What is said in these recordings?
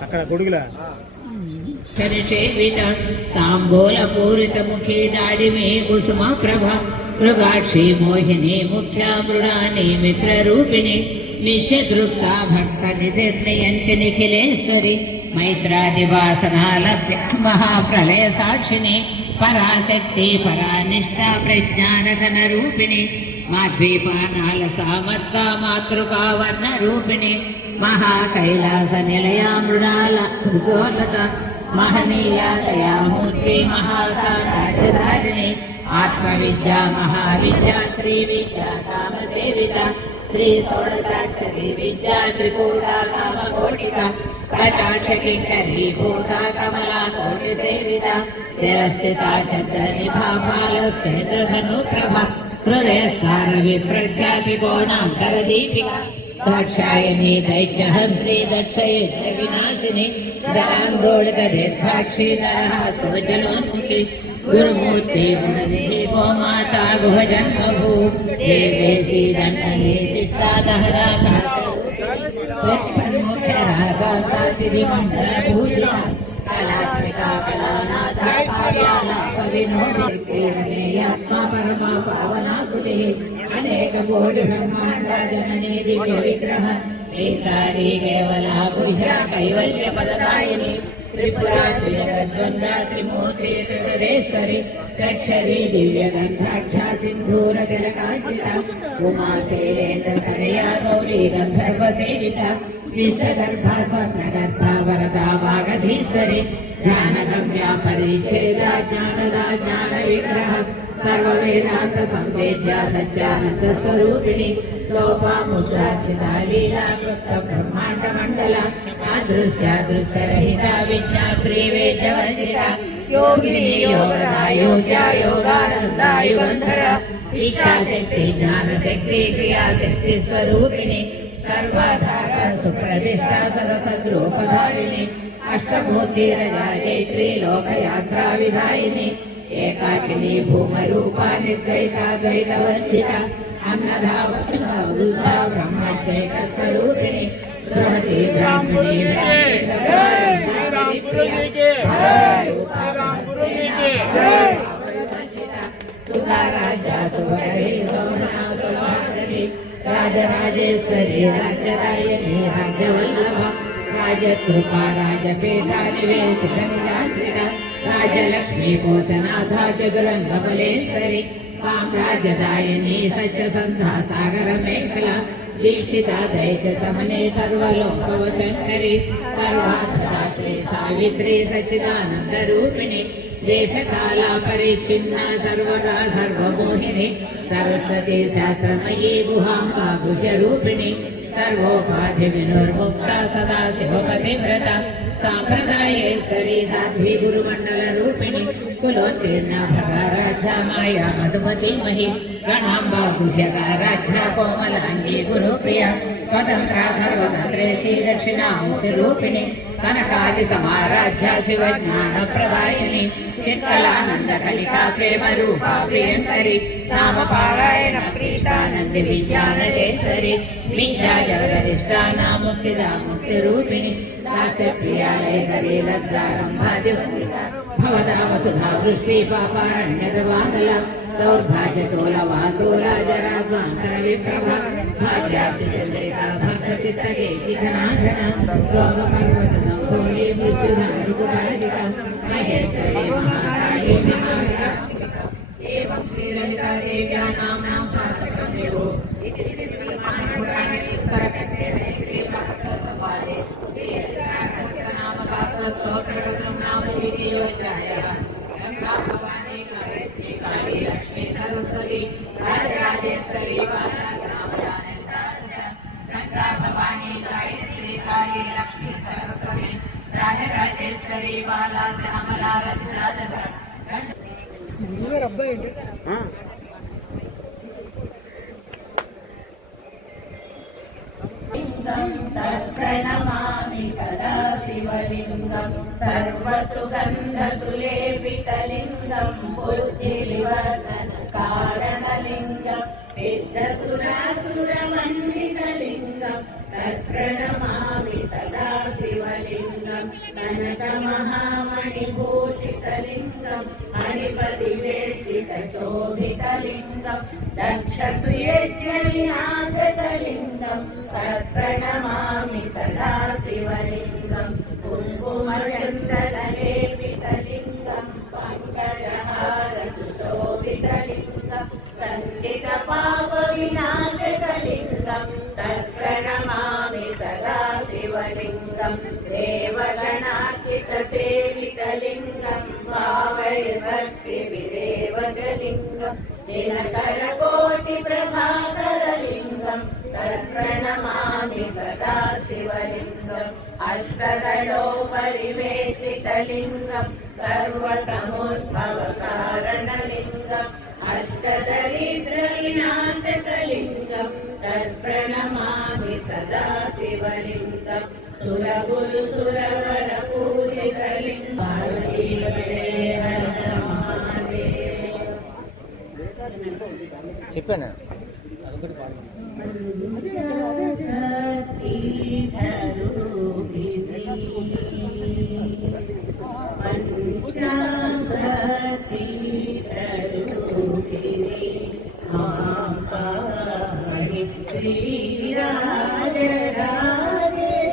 అక్కడ గొడుగులా సేవిత తాంబూల పూరిత ముఖే దాడిమే కుసుమ ప్రభ మృగాక్షి మోహిని ముఖ్య మృడాని మిత్ర రూపిణి నిత్య తృప్త భక్త నిధిర్నయంతి నిఖిలేశ్వరి మైత్రాదివాసనాలభ్య మహాప్రళయ సాక్షిని పరాశక్తి పరానిష్ట ప్రజ్ఞానఘన రూపిణి మాద్వీపానాల సామత్త మాతృకా వర్ణ రూపిణి మహాకైలాస నిలయా మృణాల మృగోన్నత మహనీయ దయామూర్తి మహాసారాజధారిణి ఆత్మవిద్య మహావిద్య శ్రీ విద్య కామ సేవిత శ్రీ షోడశాక్షరి విద్యా త్రికూట కామ కోటిక కటాక్ష కింకరీ భూత కమలా కోటి సేవిత శిరస్థిత చంద్ర నిభాపాలశ్చేంద్రధను ప్రభ హృదయ సార విప్రఖ్యాతి కోణాంతర దీపిక దాక్షాయణి దైత్యహంత్రి దక్షయజ్ఞ వినాశిని దరాందోళిక దీర్ఘాక్షీధర సుజలోన్ముఖి గురుమూర్తి గుణనిధి గోమాత గుహ జన్మభూ దేవేశీ దండలే శిష్టాదహరా కాశిరి మండల భూజిత కళాత్మిక కళానాథ కార్యాలాప వినోదేయాత్మ పరమ పావనాకుటి అనేక కోటి బ్రహ్మాండ జననీ దివ్య విగ్రహ ఏకారి కేవల గుహ్య కైవల్య పదదాయిని త్రిపురా జగద్వంద త్రిమూర్తి త్రిదరేశ్వరి త్రక్షరి దివ్య గంధాఢ్య సింధూర తిలకాంచిత ఉమా శైలేంద్ర తనయా గౌరీ గంధర్వ సేవిత విశ్వగర్భ స్వర్ణగర్భ వరదా వాగధీశ్వరి జ్ఞానగమ్య పరిచ్ఛేద జ్ఞానద జ్ఞాన విగ్రహ సర్వవేదాంత సంవేద్య సత్యానంద స్వరూపిణి లోపాముద్రాచిత లీలా కృత బ్రహ్మాండ మండల అదృశ్య దృశ్యరహిత విజ్ఞాత్రి వేద్యవంశిత యోగిని యోగద యోగ్య యోగానంద యుగంధర ఇచ్ఛాశక్తి జ్ఞానశక్తి క్రియాశక్తి స్వరూపిణి సర్వాధార సుప్రతిష్ట సదసద్రూపధారిణి అష్టమూర్తి రజాయత్రి లోకయాత్రా విధాయిని ఏకాకిని భూమరూపా నిర్ద్వైతాద్వైతవర్జిత అన్నదా వసుధా వృద్ధా బ్రహ్మచైక స్వరూపిణి బృహతి బ్రాహ్మణి సుధా రాజా సువరీ సోమనాథి రాజరాజేశ్వరి రాజరాయణి రాజవల్లభ రాజకృపా రాజపీఠా నివేశిత నిజాశ్రిత రాజలక్ష్మీ కోశనాథ చతురంగబలేశ్వరి సామ్రాజ్యదాయిని సత్యసంధా సాగర మేఖల దీక్షిత దైత్య సమనే సర్వలోకవశంకరి సర్వార్థదాత్రి సావిత్రి సచ్చిదానంద రూపిణి దేశకాల పరిచ్ఛిన్న సర్వగా సర్వమోహిని సరస్వతి శాస్త్రమయీ గుహాంబా గుహ్య రూపిణి సర్వోపాధి వినుర్ముక్త సదా శివపతివ్రత సాంప్రదాయేశ్వరి సాధ్వి గురుమండల రూపిణి కులోత్తీర్ణ భగరాధ్య మాయా మధుమతి మహి గణాంబా గుహ్యకారాధ్య కోమలాంగి గురుప్రియ స్వతంత్ర సర్వతంత్రేసి దక్షిణామూర్తి రూపిణి కనకాది సమారాధ్య శివ జ్ఞాన ప్రదాయిని చిత్కలానంద కలికా ప్రేమ రూపా ప్రియంకరి నామ పారాయణ ప్రీతానంది విద్యానటేశ్వరి విద్యా జగదధిష్టాన ముక్తిదా ముక్తి రూపిణి దాస్య ప్రియాలయకరి లబ్ధారంభాదివందిత భవదా వసుధా వృష్టి పాపారణ్యదవాదల దౌర్భాగ్యతోలవాతోల జరాద్వాంతర విప్రభ భాగ్యాబ్ది చంద్రికా భక్తచిత్తకేకి ఘనాఘన రోగపర్వత నౌకోళి మృత్యుధారుకుటాధిక మహేశ్వరి మహాకాళి మహారాత్మిక ఏవం శ్రీలలితా దేవ్యా నామ్నాం శాస్త్రకం యోగో ఇతి శ్రీమాన్పురాణే ఉత్తరకంఠే శ్రీ భక్త సంవాదే నామ శాస్త్ర స్తోత్రగతం నామ ద్వితీయోధ్యాయః గంగా భవానీ గాయత్రి కాళీ లక్ష్మీ సరస్వతి రాజరాజేశ్వరి బాలా శ్యామలానంద గంగా భవానీ గాయత్రి కాళీ లక్ష్మీ సరస్వతి రాజరాజేశ్వరి బాలా శ్యామలానంద అబ్బాయి ప్రణమామి సదా गन्धसुलेपितलिङ्गं बुद्धिविवर्धन कारणलिङ्गं सिद्धसुरासुरमण्डितलिङ्गं तत्प्रणमामि सदा शिवलिङ्गं कनकमहामणिभूषितलिङ्गं मणिपतिवेष्टितशोभितलिङ्गं दक्षसुयज्ञविनाशकलिङ्गं तत्प्रणमामि सदा शिवलिङ्गं कुङ्कुमचन्दनलेपितलिङ्गं पङ्कजहारसुशोभितलिङ्गं सञ्चितपापविनाशकलिङ्गं तत्प्रणमामि सदा शिवलिङ्गं देवगणार्चितसेवितलिङ्गं भावैर्भक्तिविदेवजलिङ्गं दिनकरकोटिप्रभाकरलिङ्गं तत्प्रणमामि सदा शिवलिङ्गम् अष्टदलोपरिवेष्टितलिङ्गं सर्वसमुद्भवकारणलिङ्गम् अष्टदरिद्रविनाशकलिङ्गं तत्प्रणमामि सदा शिवलिङ्गं सुरगुरुसुरवरपूजितलिङ्गं చెప్పాను श्रीराजराजेश्वरी पंचाशतीरूपिणी महापाहि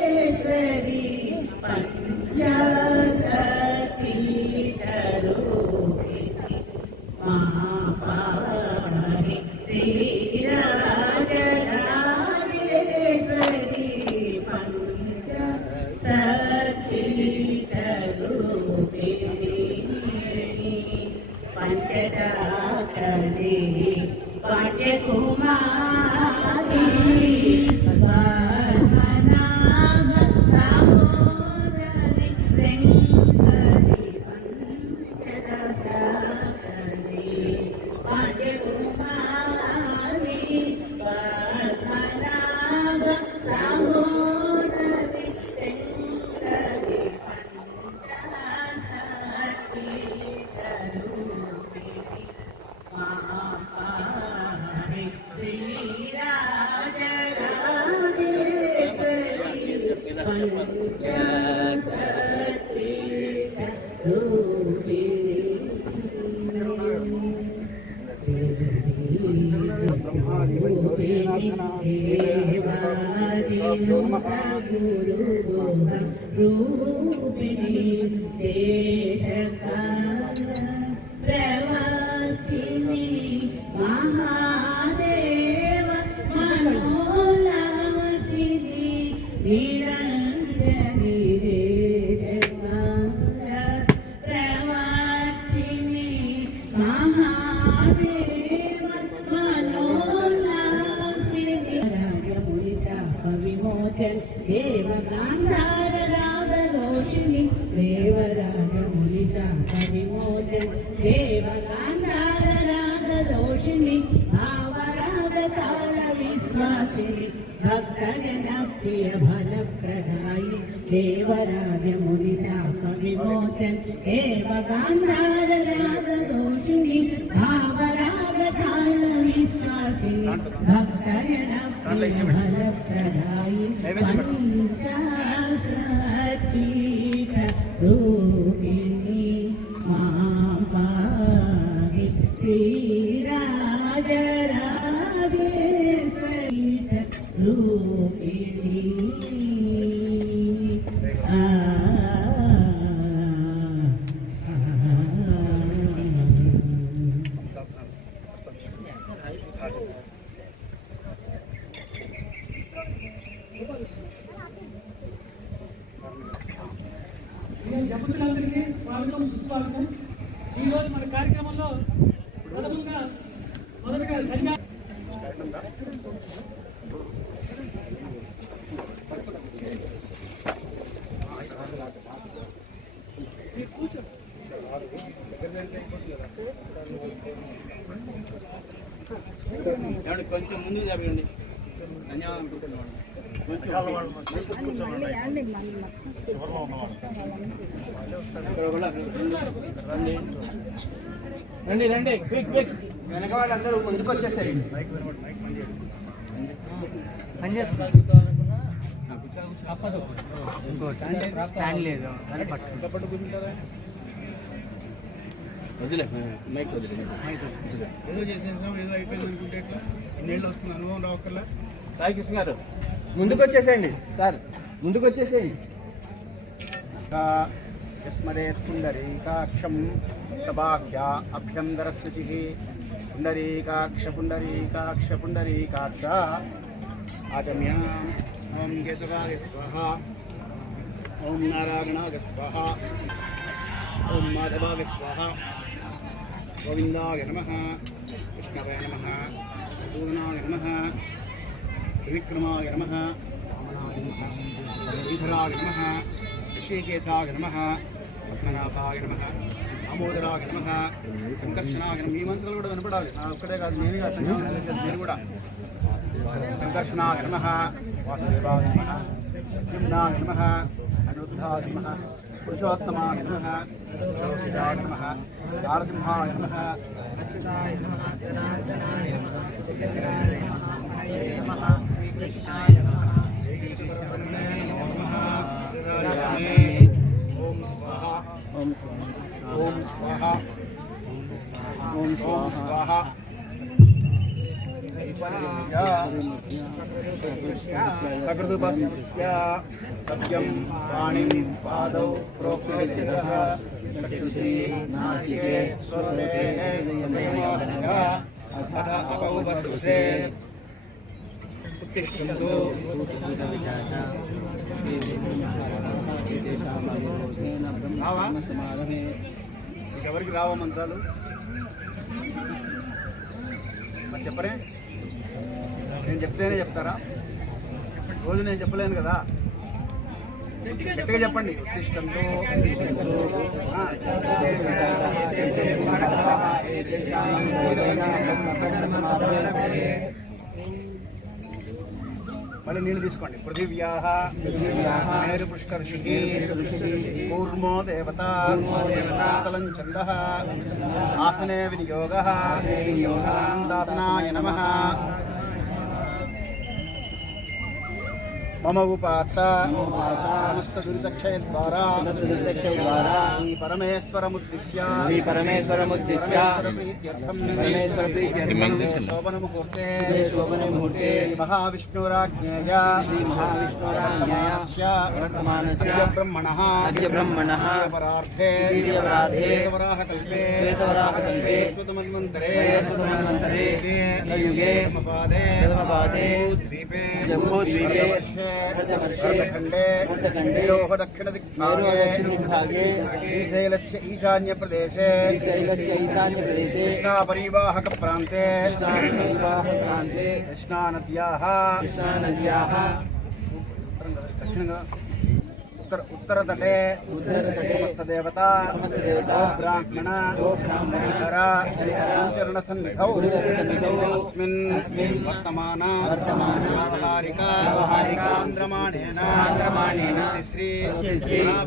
श्रीराजराजेश्वरी पंचाशतीरूपिणी पंचचाक्षरी पाण्यकुमारी पद्मनाभ सामोदरी शङ्करी पंचदशाक्षरी पाण्यकुमारी पद्मनाभ सामोदरी शङ्करी पंचदशाक्षरी महापाहि श्रीराजराजेश्वरी रूपिणी देशकाल प्रवर्तिनी महादेव मनोल्लासिनी निरञ्जनी देशकाल प्रवर्तिनी महादेव मनोल्लासिनी राजमुनिशापविमोचन देवगान्धार रागदोषिणी देवराजमुनिशापविमोचन देवगान्धार रागदोषिणी भावरागताल विश्वासिनी भक्तजनप्रिय फलप्रदायि देवराजमुनिशापविमोचन देवगान्धार रागदोषिणी भावरागताल विश्वासिनी भक्तजनप्रिय फलप्रदायि पंचाशतीपीठ रूपिणी महापाहि श्रीराजराजेश्वरी रूपिणी జపతులందరికీ స్వాగతం సుస్వాగతం. ఈరోజు మన కార్యక్రమంలో మొదటగా సరిగా కొంచెం ముందు చెప్పండి. రండి రండి క్విక్ క్విక్ వెనక వాళ్ళందరూ ముందుకు వచ్చేసరి స్టాండ్ లేదు వదిలే మైక్ వదిలే ఏదో చేసేసాం ఏదో అయిపోయింది అనుకుంటే ఎట్లా ఇన్నేళ్ళు వస్తుంది అనుభవం రావక్కర్లా. సాయి కృష్ణ గారు ముందుకు వచ్చేసేయండి సార్, ముందుకు వచ్చేసేయండి. యస్మదేత్ పుండరీకాక్షం సభాఖ్య అభ్యంతరస్థుతిః పుండరీకాక్ష పుండరీకాక్ష పుండరీకాక్ష ఆగమ్య. ఓం కేశవాయ స్వాహ, ఓం నారాయణాయ స్వాహ, ఓం మాధవాయ స్వాహ, గోవిందాయ నమః, విష్ణవే నమః, సూదనాయ నమః, త్రివిక్రమాయ నమః, వామనాయ నమః, శ్రీధరాయ నమః, ఋషికేశాయ నమః, పద్మనాభాయ నమః, దామోదరాయ నమః, సంకర్షణాయ నమః. ఈ మంత్రాలు కూడా వినపడాలి, నా ఒక్కడే కాదు, నేను కాదు, మీరు కూడా. సంకర్షణాయ నమః, వాసుదేవాయ నమః, ద్యుమ్నాయ నమః, అనిరుద్ధాయ నమః, పురుషోత్తమాయ నమః, శివాయ నమః, నారసింహాయ నమః, రక్షితాయ నమః, జనార్దనాయ నమః, శ్రీకృష్ణాయ నమః, శ్రీకృష్ణాయ నమః, ఓం స్వాహ, ఓం స్వాహ, ఓం స్వాహ. సకృదుపస్య సత్యం పాణిం పాదౌ ప్రోక్షితః చక్షుషి నాసికే స్వరే అథ అపౌపస్థే ఉత్తిష్టంతు. రావా? ఎవరికి రావా మంత్రాలు? మరి చెప్పరే, నేను చెప్తేనే చెప్తారా? రోజు నేను చెప్పలేను కదా, గట్టిగా చెప్పండి. ఉత్తిష్టంతో మళ్ళీ నీళ్ళు తీసుకోండి. పృథివ్యాః మేరు పుష్కర్షిః కూర్మో దేవత తలం ఛందః ఆసనే వినియోగః ఆనందాసనాయ నమః. మమ ఉపాత్త సమస్త దురితక్షయ ద్వారా శ్రీ పరమేశ్వరముద్దిశ్య పరమేశ్వర ప్రీత్యర్థం శోభన ముహూర్తే మహావిష్ణురాజ్ఞేయ వర్తమానస్య బ్రహ్మణః పరార్థే శ్వేతవరాహకల్పే శ్వేతమన్వంతరే యుగే సమపాదే జంబూద్వీపే ఖండే దక్షిణ దిగ్భాగే శ్రీశైలస్య ఈశాన్య ప్రదేశే కృష్ణా పరివాహక ప్రాంతే కృష్ణా నద్యాః దక్షిణంగా ఉత్తరతటే సమస్త దేవత బ్రాహ్మణ చరణ సన్నిధౌ అస్మిన్ వర్తమాన వ్యావహారికాంద్రమాణేన శ్రీ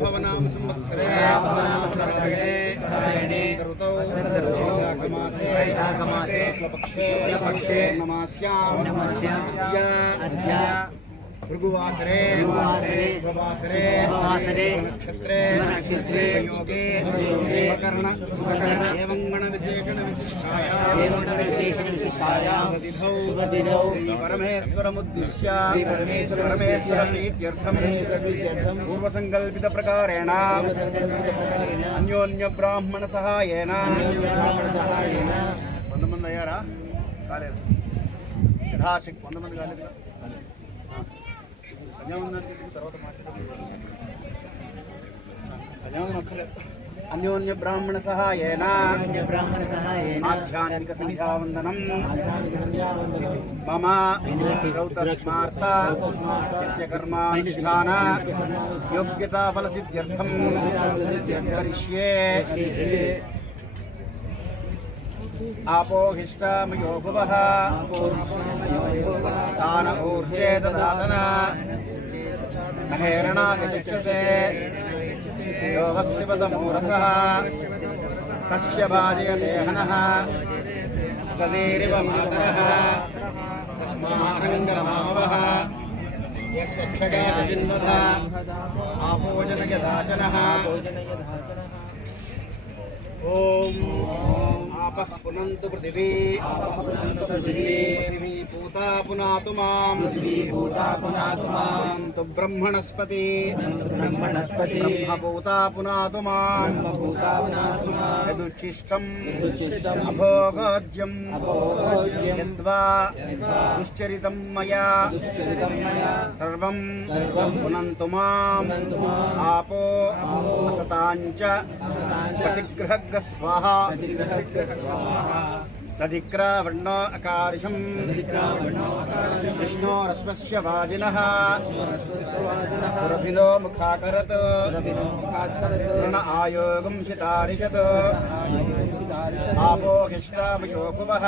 భవనామ సంవత్సరే ఋతౌ శాఖమాసే నమాస్యాం భృగువాసరే శుభవాసరే నక్షత్రే యోగే శుభకర్ణ ఏవం గణ విశేషణ విశిష్టాయాం శ్రీ పరమేశ్వరముద్దిశ్య పరమేశ్వర ప్రీత్యర్థం పూర్వసంకల్పిత ప్రకారేణ అన్యోన్య బ్రాహ్మణ సహాయేన 100 మంది అయ్యారా? కాలేదు. యథాశక్తి 100 మంది కాలేదు. తర్వాత అన్యోన్య బ్రాహ్మణ సహాయేన ఆధ్యాత్మిక సంధ్యావందనం మమ శ్రౌతస్మార్త నిత్యకర్మానుష్ఠాన యోగ్యతా ఫలసిద్ధ్యర్థం కరిష్యే. ఆపోహిష్టామయో భువః తాన ఊర్జే దదాతన మహేరణాగచక్షసే యో వస్యపదమూరసః తస్య భాజయతే హనః సదేరివ మాతరః తస్మారంగమావః యస్య క్షగా జిన్వధ ఆపోజనయదాచనః ఓం ఆపః పునంతు పృథివీ పృథివీ పూతా పునాతు మాం పునంతు బ్రహ్మణస్పతి బ్రహ్మపూతా పునాతు మాం యదుచ్ఛిష్టం అభోగోజ్యం యద్వా దుశ్చరితం మయా సర్వం పునంతు మాం ఆపో అసతాంచ ప్రతిగ్రహ స్వాహా తదిక్రావణో అకార్షం విష్ణోరశ్వస్య వాజినః సురభిలో ముఖాకరత్ రుణ ఆయోగం శితారిషత్ ఆపోహిష్టామయో భువః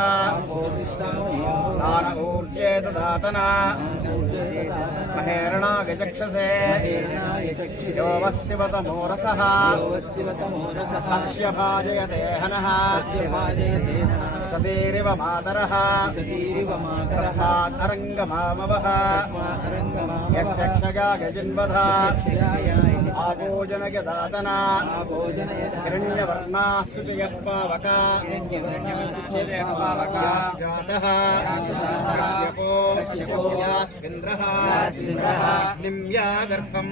తాన ఊర్జే దదాతన మహేరణాగచక్షసే యో వస్యవతమోరసః తస్య భాజయతే హనః సదేరివ మాతరః తస్మాత్ అరంగమామవః యస్య క్షగా గజిన్వధ ఆపోజనయదాతన హిరణ్యవర్ణాః శుచయః పావకా జాతః కశ్యపో యాస్మింద్రః నిమ్యాగర్భం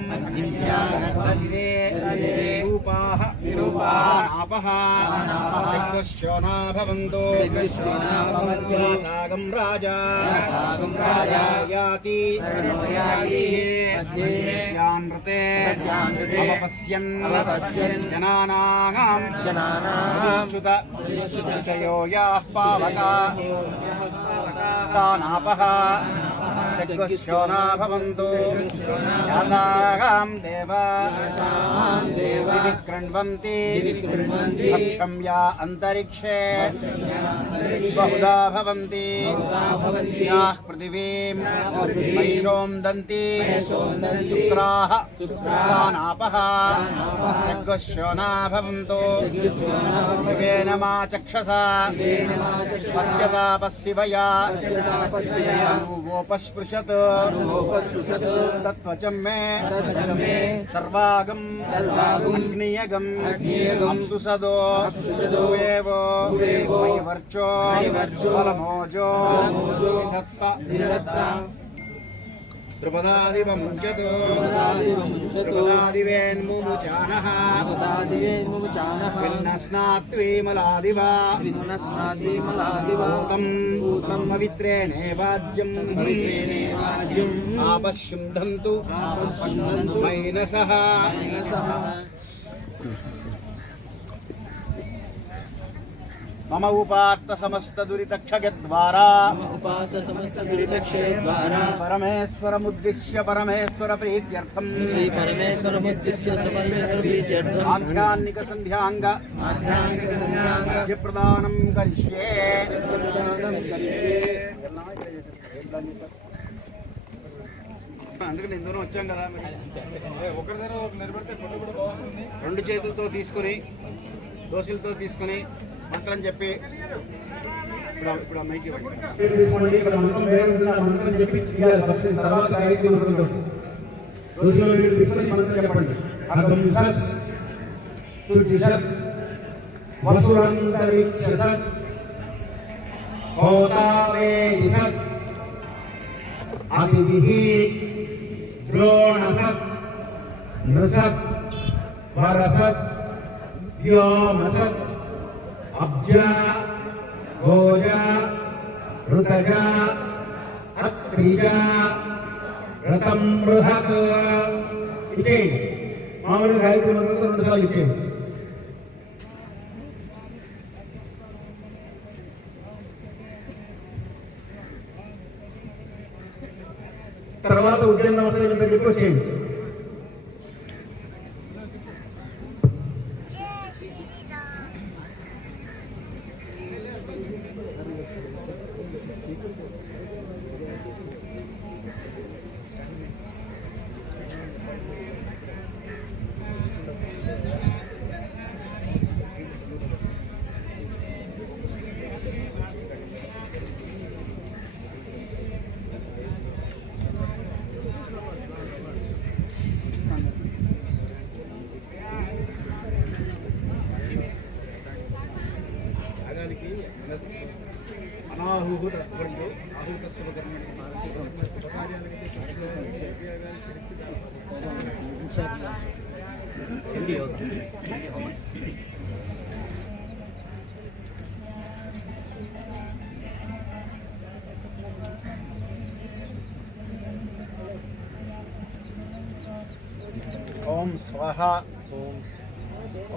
అధిరే రూపాః ఆపః శక్తిశ్చోనా భవంతు సాగం రాజా యాతి యాన్ృతే అవపశ్యన్ జనానాం అధిష్ఠుత శుచయో యాః పావకా తానాపః శక్తిశ్చోనా భవంతు యాసాగాం దేవా విక్రణ్వంతి భక్ష్యం యా అంతరిక్షే బహుదా భవంతి యాః పృథివీం వైశోందంతి శుక్రాః తానాపః శక్తిశ్చోనా భవంతు శివేన మా చక్షసా పశ్యతా పశ్శివయా గోపస్పృశత్ తత్వచం మే సర్వాగం అగ్నియగం అంసుసదో ఏవో వర్చో బలమోజో విధత్త ద్రుపదాదివముంచతో ద్రుపదాదివేన్ముముచానః స్విన్నస్నాత్వీమలాదివా భూతం పవిత్రేణేవాజ్యం ఆపశుంధంతు మైనసః మమ ఉపాత్త సమస్త దురితక్షయద్వారా పరమేశ్వరముద్దిశ్య పరమేశ్వర ప్రీత్యర్థం ఆధ్యాత్మిక సంధ్యాంగ ప్రదానం కరిష్యే. అందుకని ఇందులో వచ్చాం కదా, రెండు చేతులతో తీసుకొని దోశలతో తీసుకొని మంత్రం చెప్పి ఇప్పుడు అమ్మాయికి మంత్రం చెప్పి తర్వాత తీసుకొని మంత్రం చెప్పండి. అతిథి ద్రోణసత్ నృసత్ వరసత్ వ్యోమసత్ అబ్జ భోజ ఋతజ అత్రిజ రతం బృహత్ ఇచ్చేయండి. మామూలుగా గాయత్రి మంత్రంతో 2 సార్లు ఇచ్చేయండి. తర్వాత ఉద్యాన నమస్కారం చెప్పి వచ్చేయండి. ఆహు తత్పర్యో ఆహు తత్శుభకర్మణి ఓం స్వాహ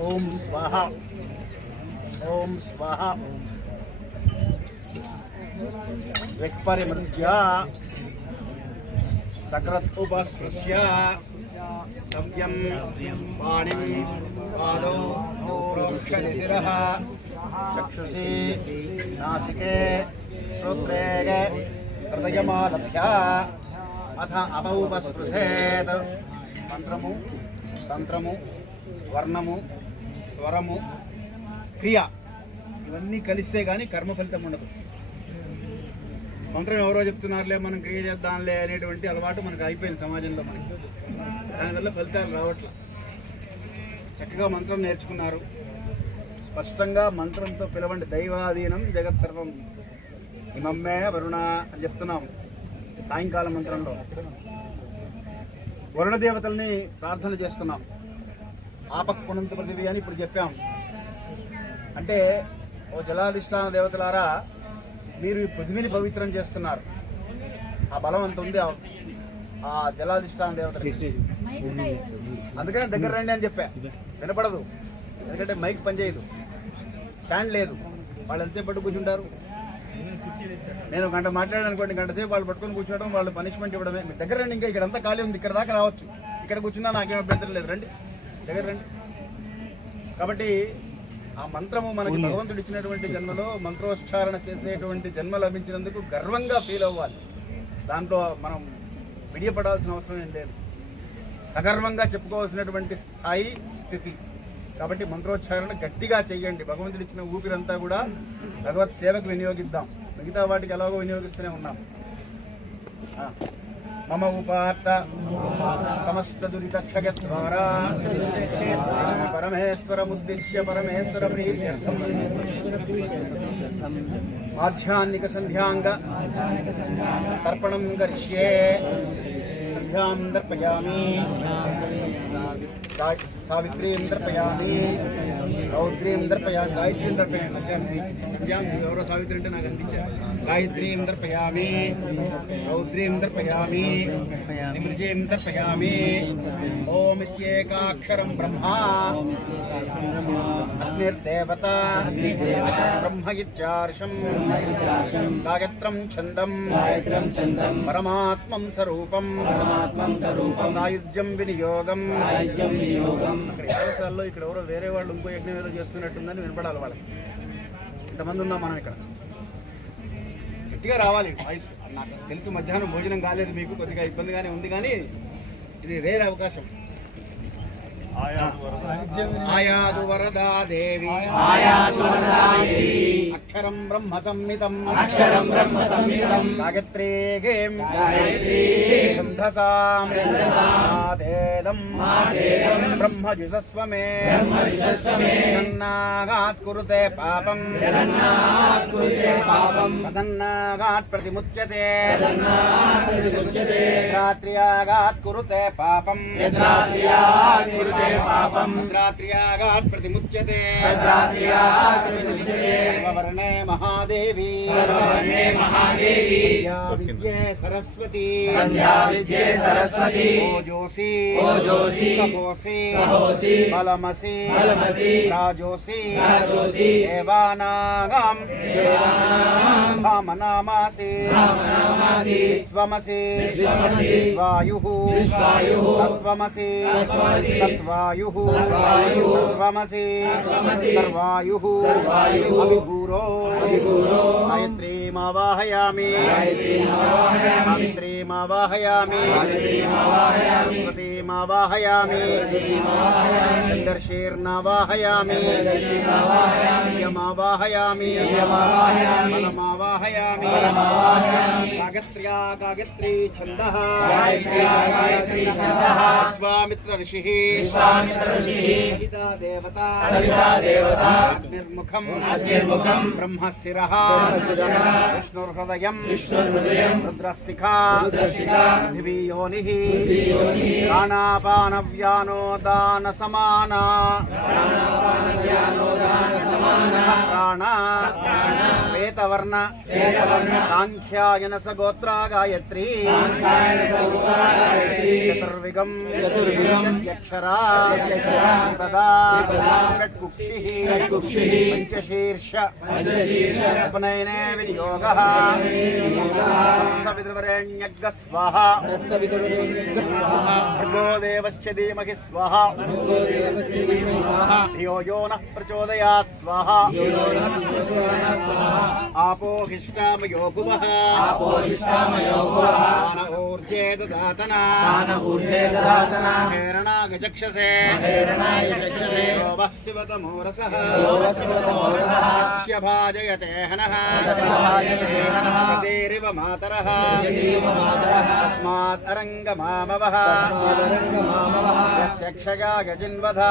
ఓం స్వాహ ఓం స్వాహ వ్యక్పరిమృత్య సకృత్ ఉపస్పృశ్య సవ్యం పాణిం పాదౌ ప్రోక్షనిశిరః చక్షుషి నాసికే శ్రోత్రే హృదయమాలభ్య అథ అపౌపస్పృశేత్. మంత్రము, తంత్రము, వర్ణము, స్వరము, క్రియ ఇవన్నీ కలిస్తే కానీ కర్మ ఫలితం ఉండదు. మంత్రం ఎవరో చెప్తున్నారులే మనం క్రియ చేద్దాంలే అనేటువంటి అలవాటు మనకు అయిపోయింది సమాజంలో. మనకి దానివల్ల ఫలితాలు రావట్ల. చక్కగా మంత్రం నేర్చుకున్నారు. స్పష్టంగా మంత్రంతో పిలవండి. దైవాధీనం జగత్ సర్వం ఇమమ్మే వరుణ అని చెప్తున్నాం సాయంకాలం మంత్రంలో. వరుణ దేవతల్ని ప్రార్థన చేస్తున్నాం. ఆపక్ పునంత పృథివీ అని ఇప్పుడు చెప్పాం. అంటే ఓ జలాధిష్టాన దేవతలారా, మీరు ఈ పృథివీని పవిత్రం చేస్తున్నారు. ఆ బలం అంత ఉంది ఆ జలాధిష్టాన దేవతలకి. అందుకని దగ్గర రండి అని చెప్పా. వినపడదు, ఎందుకంటే మైక్ పనిచేయదు, స్టాండ్ లేదు. వాళ్ళు ఎంతసేపు పట్టు కూర్చుంటారు. నేను గంట మాట్లాడాను అనుకోండి, గంట సేపు వాళ్ళు పట్టుకొని కూర్చోవడం, వాళ్ళు పనిష్మెంట్ ఇవ్వడమే. మీ దగ్గర రండి, ఇంకా ఇక్కడ అంతా ఖాళీ ఉంది, ఇక్కడ దాకా రావచ్చు. ఇక్కడ కూర్చున్నా నాకేం అభ్యంతరం లేదు, రండి దగ్గర రండి. కాబట్టి ఆ మంత్రము మనకి భగవంతుడు ఇచ్చినటువంటి జన్మలో మంత్రోచ్చారణ చేసేటువంటి జన్మ లభించినందుకు గర్వంగా ఫీల్ అవ్వాలి. దాంట్లో మనం విడియపడాల్సిన అవసరం ఏం లేదు. సగర్వంగా చెప్పుకోవాల్సినటువంటి స్థాయి స్థితి. కాబట్టి మంత్రోచ్చారణ గట్టిగా చెయ్యండి. భగవంతుడు ఇచ్చిన ఊపిరంతా కూడా భగవత్ సేవకు వినియోగిద్దాం. మిగతా వాటికి ఎలాగో వినియోగిస్తూనే ఉన్నాం. మమ ఉపార్త సమస్త దురితక్షయద్వారా పరమేశ్వరముద్దిశ్య పరమేశ్వర ప్రీత్యర్థం ఆధ్యాత్మిక సంధ్యాంగ తర్పణం కరిష్యే. సంధ్యాం దర్పయామి, సావిత్రీం దర్పయామి, రౌద్రీం దర్పయామి, గాయత్రీం దర్పయామి. సంధ్యాం ఎవరో సావిత్రి అంటే నాకు అనిపించారు. గాయత్రీం దర్పయామి, రౌద్రీం దర్పయామి, నిమృజీం దర్పయామి. ఓం ఇత్యేకాక్షరం బ్రహ్మ అగ్నిర్దేవత బ్రహ్మ ఇత్యార్షం గాయత్రం ఛందం పరమాత్మం స్వరూపం సాయుధ్యం వినియోగం. అక్కడ యాగశాలలో ఇక్కడ ఎవరో వేరే వాళ్ళు ఇంకో యజ్ఞం ఏదో చేస్తున్నట్టుందని వినపడాలి వాళ్ళకి. ఇంతమంది ఉన్నాం మనం ఇక్కడ. గట్టిగా రావాలి వాయిస్. నాకు తెలుసు మధ్యాహ్నం భోజనం కాలేదు, మీకు కొద్దిగా ఇబ్బందిగానే ఉంది, కానీ ఇది రేర్ అవకాశం. ఆయాదు వరదా దేవి అక్షరం బ్రహ్మ సంహితం గాయత్రీ గేం ఛందసాం ఆదేదం బ్రహ్మజుషస్వమే జగన్నాగాత్ కురుతే పాపం తదన్నాగాత్ ప్రతిముచ్యతే రాత్ర్యాగాత్ కురుతే పాపం తద్రాత్ర్యాగాత్ ప్రతిముచ్యతే సర్వవర్ణే మహాదేవి విద్యే సరస్వతి ఓజోసి సహోసి బలమసి రాజోసి దేవానాగం భామనామాసి విశ్వమసి విశ్వాయుః తత్వమసి తత్వాయుః సర్వమసి సర్వాయుః అవిభూరో గాయత్రీమావాహయామి సావిత్రీమావాహయామి సరస్వతీమావాహయామి చందర్షీర్నావాహయామి బలమావాహయామి బలమావాహయామి గాయత్ర్యా గాయత్రీ ఛందః విశ్వామిత్ర ఋషిః సవితా దేవతా అగ్నిర్ముఖం బ్రహ్మశిరః విష్ణుర్హృదయం రుద్రశిఖా పృథివీ యోనిః ప్రాణాపానవ్యానోదాన సమానా ప్రాణ శ్వేతవర్ణ సాంఖ్యాయన సగోత్రా గాయత్రీ చతుర్విగం చత్యక్షరా విపదా షట్కుక్షిః పంచశీర్ష ఉపనయనే వినియోగః సవితుర్వరేణ్యగ్గ స్వాహా భర్గో దేవస్య ధీమహి స్వాహా ధియో యో నః ప్రచోదయాత్ స్వాహా आपो हिष्टामयो भुवः दान ऊर्जे ददातना हेरणागजक्षसे वस्यवतमो रसः तस्य भाजयते हनः सतेरिव मातरः तस्मात् अरङ्गमामवः यस्य क्षयाय जिन्वधा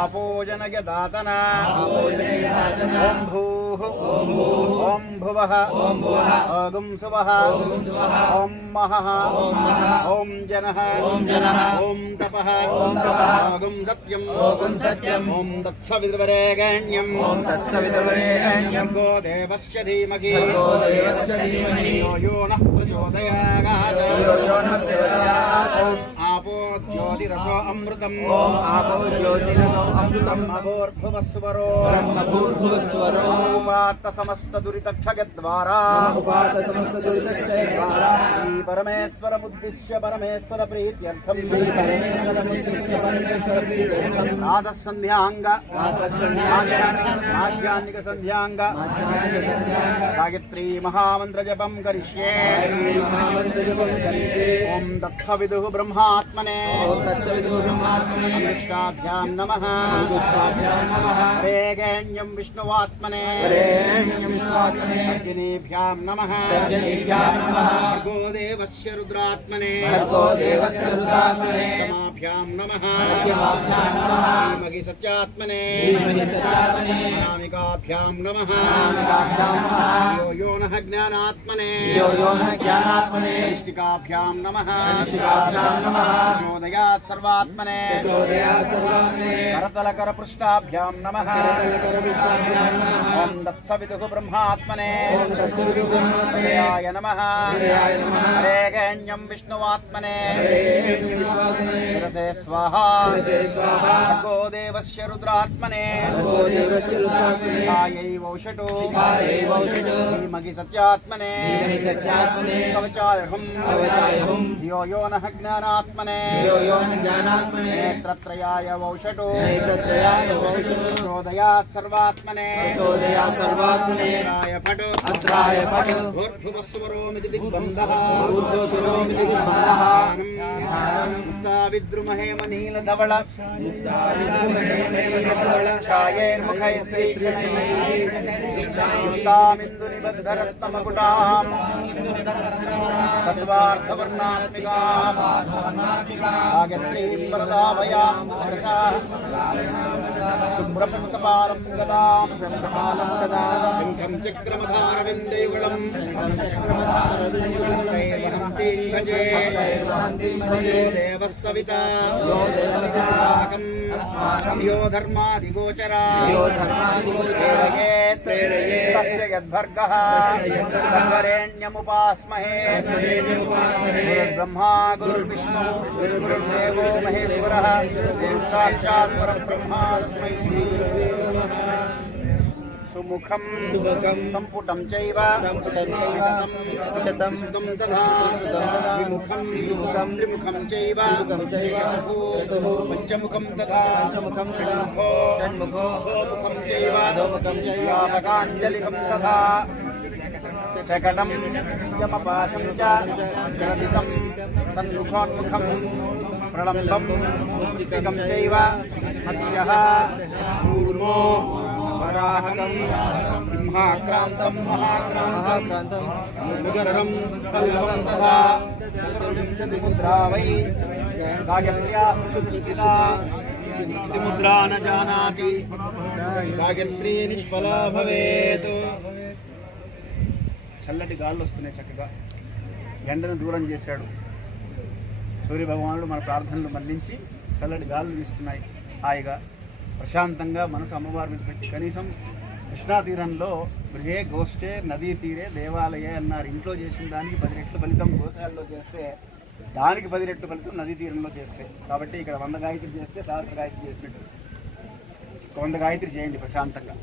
आपो जनयदातना ॐ भूः ॐ भुवः ॐ सुवः ॐ महः ॐ जनः ॐ तपः ॐ सत्यम् ॐ तत्सवितुर्वरेण्यम् भर्गो देवस्य धीमहि धियो यो नः प्रचोदयात् ॐ आपो ज्योतिरसो अमृतम् अभोर्भुवस्वरो उपात्त समस्त दुरितक्षगद्वारा श्री परमेश्वरमुद्दिश्य परमेश्वर प्रीत्यर्थं नादः संध्यांग आध्यात्मिक संध्यांग गायत्री महामंत्र जपं करिष्ये ओम दक्षविदुः ब्रह्मात्मने अमृष्टाभ्यां नमः हरेगेण्यं विष्णुवात्मने अर्जुनेभ्यां नमः भर्गो देवस्य रुद्रात्मने क्षमाभ्यां नमः धीमहि सत्यात्मने अनामिकाभ्यां नमः यो यो नः ज्ञानात्मने निष्टिकाभ्यां नमः प्रचोदयात् सर्वात्मने करतलकरपृष्ठाभ्यां नमः ॐ दत्सविदुः ब्रह्मात्मने हृदयाय नमः हरेगेण्यं विष्णुवात्मने शिरसे स्वाहा भर्गो देवस्य रुद्रात्मने कायैवौषटो धीमहि सत्यात्मने कवचायहं धियो यो नः ज्ञानात्मने नेत्रत्रयाय वौषटो प्रचोदयात् सर्वात्मने अस्राय फटो भूर्भुवस्वरोमिति दिग्बन्धः मुक्ताविद्रुमहेम नीलधवल छायेर्मुखैस्त्रीक्षणैर्युक्तामिन्दुनिबद्धरत्नमकुटाम् तत्त्वार्थवर्णात्मिकाम् गायत्रीं वरदाभयां शिरसा शुभ्रं कपालं गदां शङ्खं चक्रमधारविन्दयुगलम् हस्तैर्वहन्तीं भजे देवः सविता अस्माकं यो धर्माधिगोचरा प्रेरयेत् तस्य यद्भर्गः वरेण्यमुपास्महे गुरुर्ब्रह्मा गुरुर्विष्णुः गुरुर्देवो महेश्वरः गुरुसाक्षात् परब्रह्मा तस्मै श्रीगुरवे नमः सुमुखं संपुटं चैव विततं श्रुतं तथा विमुखं त्रिमुखं चैव पञ्चमुखं तथा षण्मुखो अधोमुखं चैव व्यापकाञ्जलिकं तथा शकटं यमपाशं च प्रदितं सन्मुखोन्मुखं प्रलम्बं मुष्टिकं चैव मत्स्यः कूर्मो నిరాహకం సింహాక్రాంతం మహాక్రాంతం ముదరం కల్వం తథా చతుర్వింశతి ముద్రా వై గాయత్ర్యా సుధిష్ఠితా इति मुद्रा न जानाति గాయత్రీ నిష్ఫలా భవేత్. చల్లటి గాళ్ళు వస్తున్నాయి, చక్కగా ఎండను దూరం చేశాడు సూర్య భగవానుడు. మన ప్రార్థనలు మన్నించి చల్లటి గాలు వీస్తున్నాయి, హాయిగా ప్రశాంతంగా మనసు అమ్మవారి మీద పెట్టి. కనీసం కృష్ణా తీరంలో గృహే గోష్ఠే నదీ తీరే దేవాలయే అన్నారు. ఇంట్లో చేసిన దానికి 10 రెట్లు ఫలితం గోశాలలో చేస్తే దానికి 10 రెట్లు ఫలితం నదీ తీరంలో చేస్తే. కాబట్టి ఇక్కడ 100 గాయత్రి చేస్తే సహస్ర గాయత్రి చేసినట్టు. 100 గాయత్రి చేయండి ప్రశాంతంగా.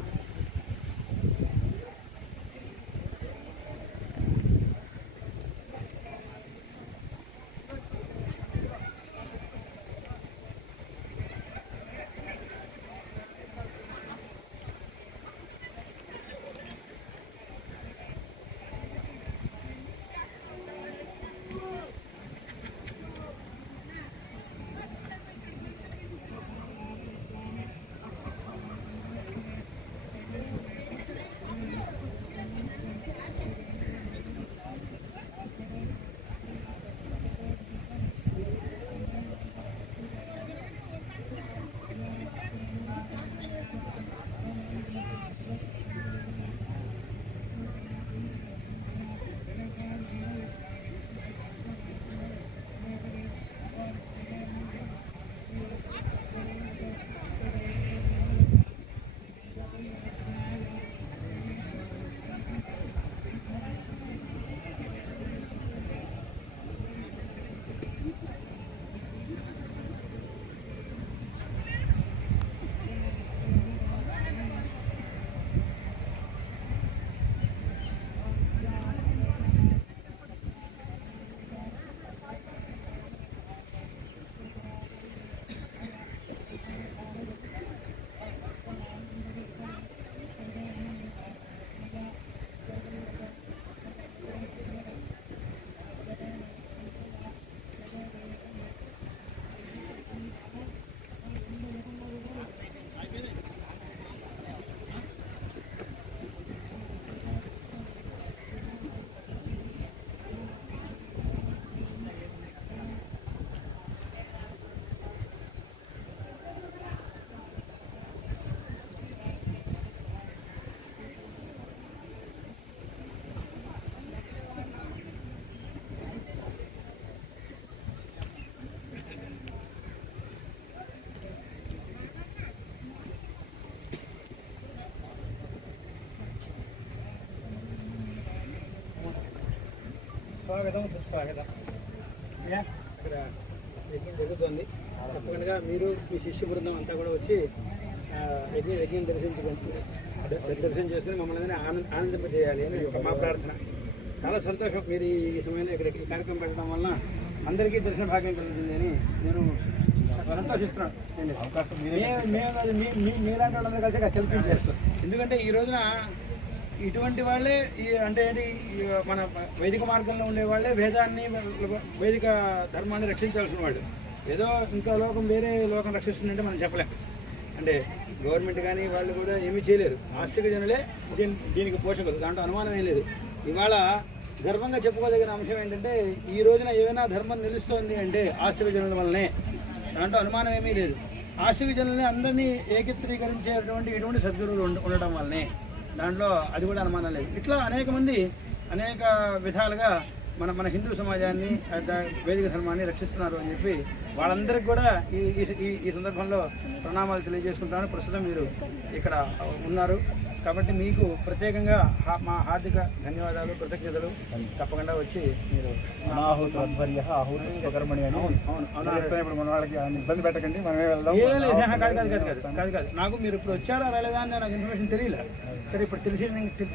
స్వాగతం సుస్వాగతం. ఇక్కడ యజ్ఞం జరుగుతుంది. తప్పకుండా మీరు మీ శిష్య బృందం అంతా కూడా వచ్చి యజ్ఞం దర్శనం చేసుకుని మమ్మల్ని ఆనందింపజేయాలి అని మా ప్రార్థన. చాలా సంతోషం మీరు ఈ సమయంలో ఇక్కడ ఈ కార్యక్రమం పెట్టడం వలన అందరికీ దర్శన భాగ్యం కలుగుతుంది అని నేను సంతోషిస్తున్నాను. అవకాశం మీలాంటి వాళ్ళందరూ కలిసి కల్పించారు. ఎందుకంటే ఈ రోజున ఇటువంటి వాళ్ళే అంటే మన వైదిక మార్గంలో ఉండే వాళ్ళే వేదాన్ని వైదిక ధర్మాన్ని రక్షించాల్సిన వాళ్ళు. ఏదో ఇంకా లోకం వేరే లోకం రక్షిస్తుందంటే మనం చెప్పలేం. అంటే గవర్నమెంట్ కానీ వాళ్ళు కూడా ఏమీ చేయలేరు. ఆస్తిక జనులే దీనికి పోషకులు, దాంట్లో అనుమానం ఏం లేదు. ఇవాళ గర్వంగా చెప్పుకోదగిన అంశం ఏంటంటే ఈ రోజున ఏమైనా ధర్మం నిలుస్తోంది అంటే ఆస్తిక జనుల వల్లనే, దాంట్లో అనుమానం ఏమీ లేదు. ఆస్తిక జనుల్ని అందరినీ ఏకత్రీకరించేటువంటి ఇటువంటి సద్గురువులు ఉండటం వల్లనే, దాంట్లో అది కూడా అనుమానం లేదు. ఇట్లా అనేక మంది అనేక విధాలుగా మన హిందూ సమాజాన్ని వేదిక ధర్మాన్ని రక్షిస్తున్నారు అని చెప్పి వాళ్ళందరికీ కూడా ఈ సందర్భంలో ప్రణామాలు తెలియజేసుకుంటాను. ప్రస్తుతం మీరు ఇక్కడ ఉన్నారు కాబట్టి మీకు ప్రత్యేకంగా మా హార్దిక ధన్యవాదాలు, కృతజ్ఞతలు. తప్పకుండా వచ్చి మీరు ఇబ్బంది పెట్టకండి, మనమే వెళ్దాం. కాదు నాకు మీరు ఇప్పుడు వచ్చారా రాలేదా అని నాకు ఇన్ఫర్మేషన్ తెలియలే. సరే ఇప్పుడు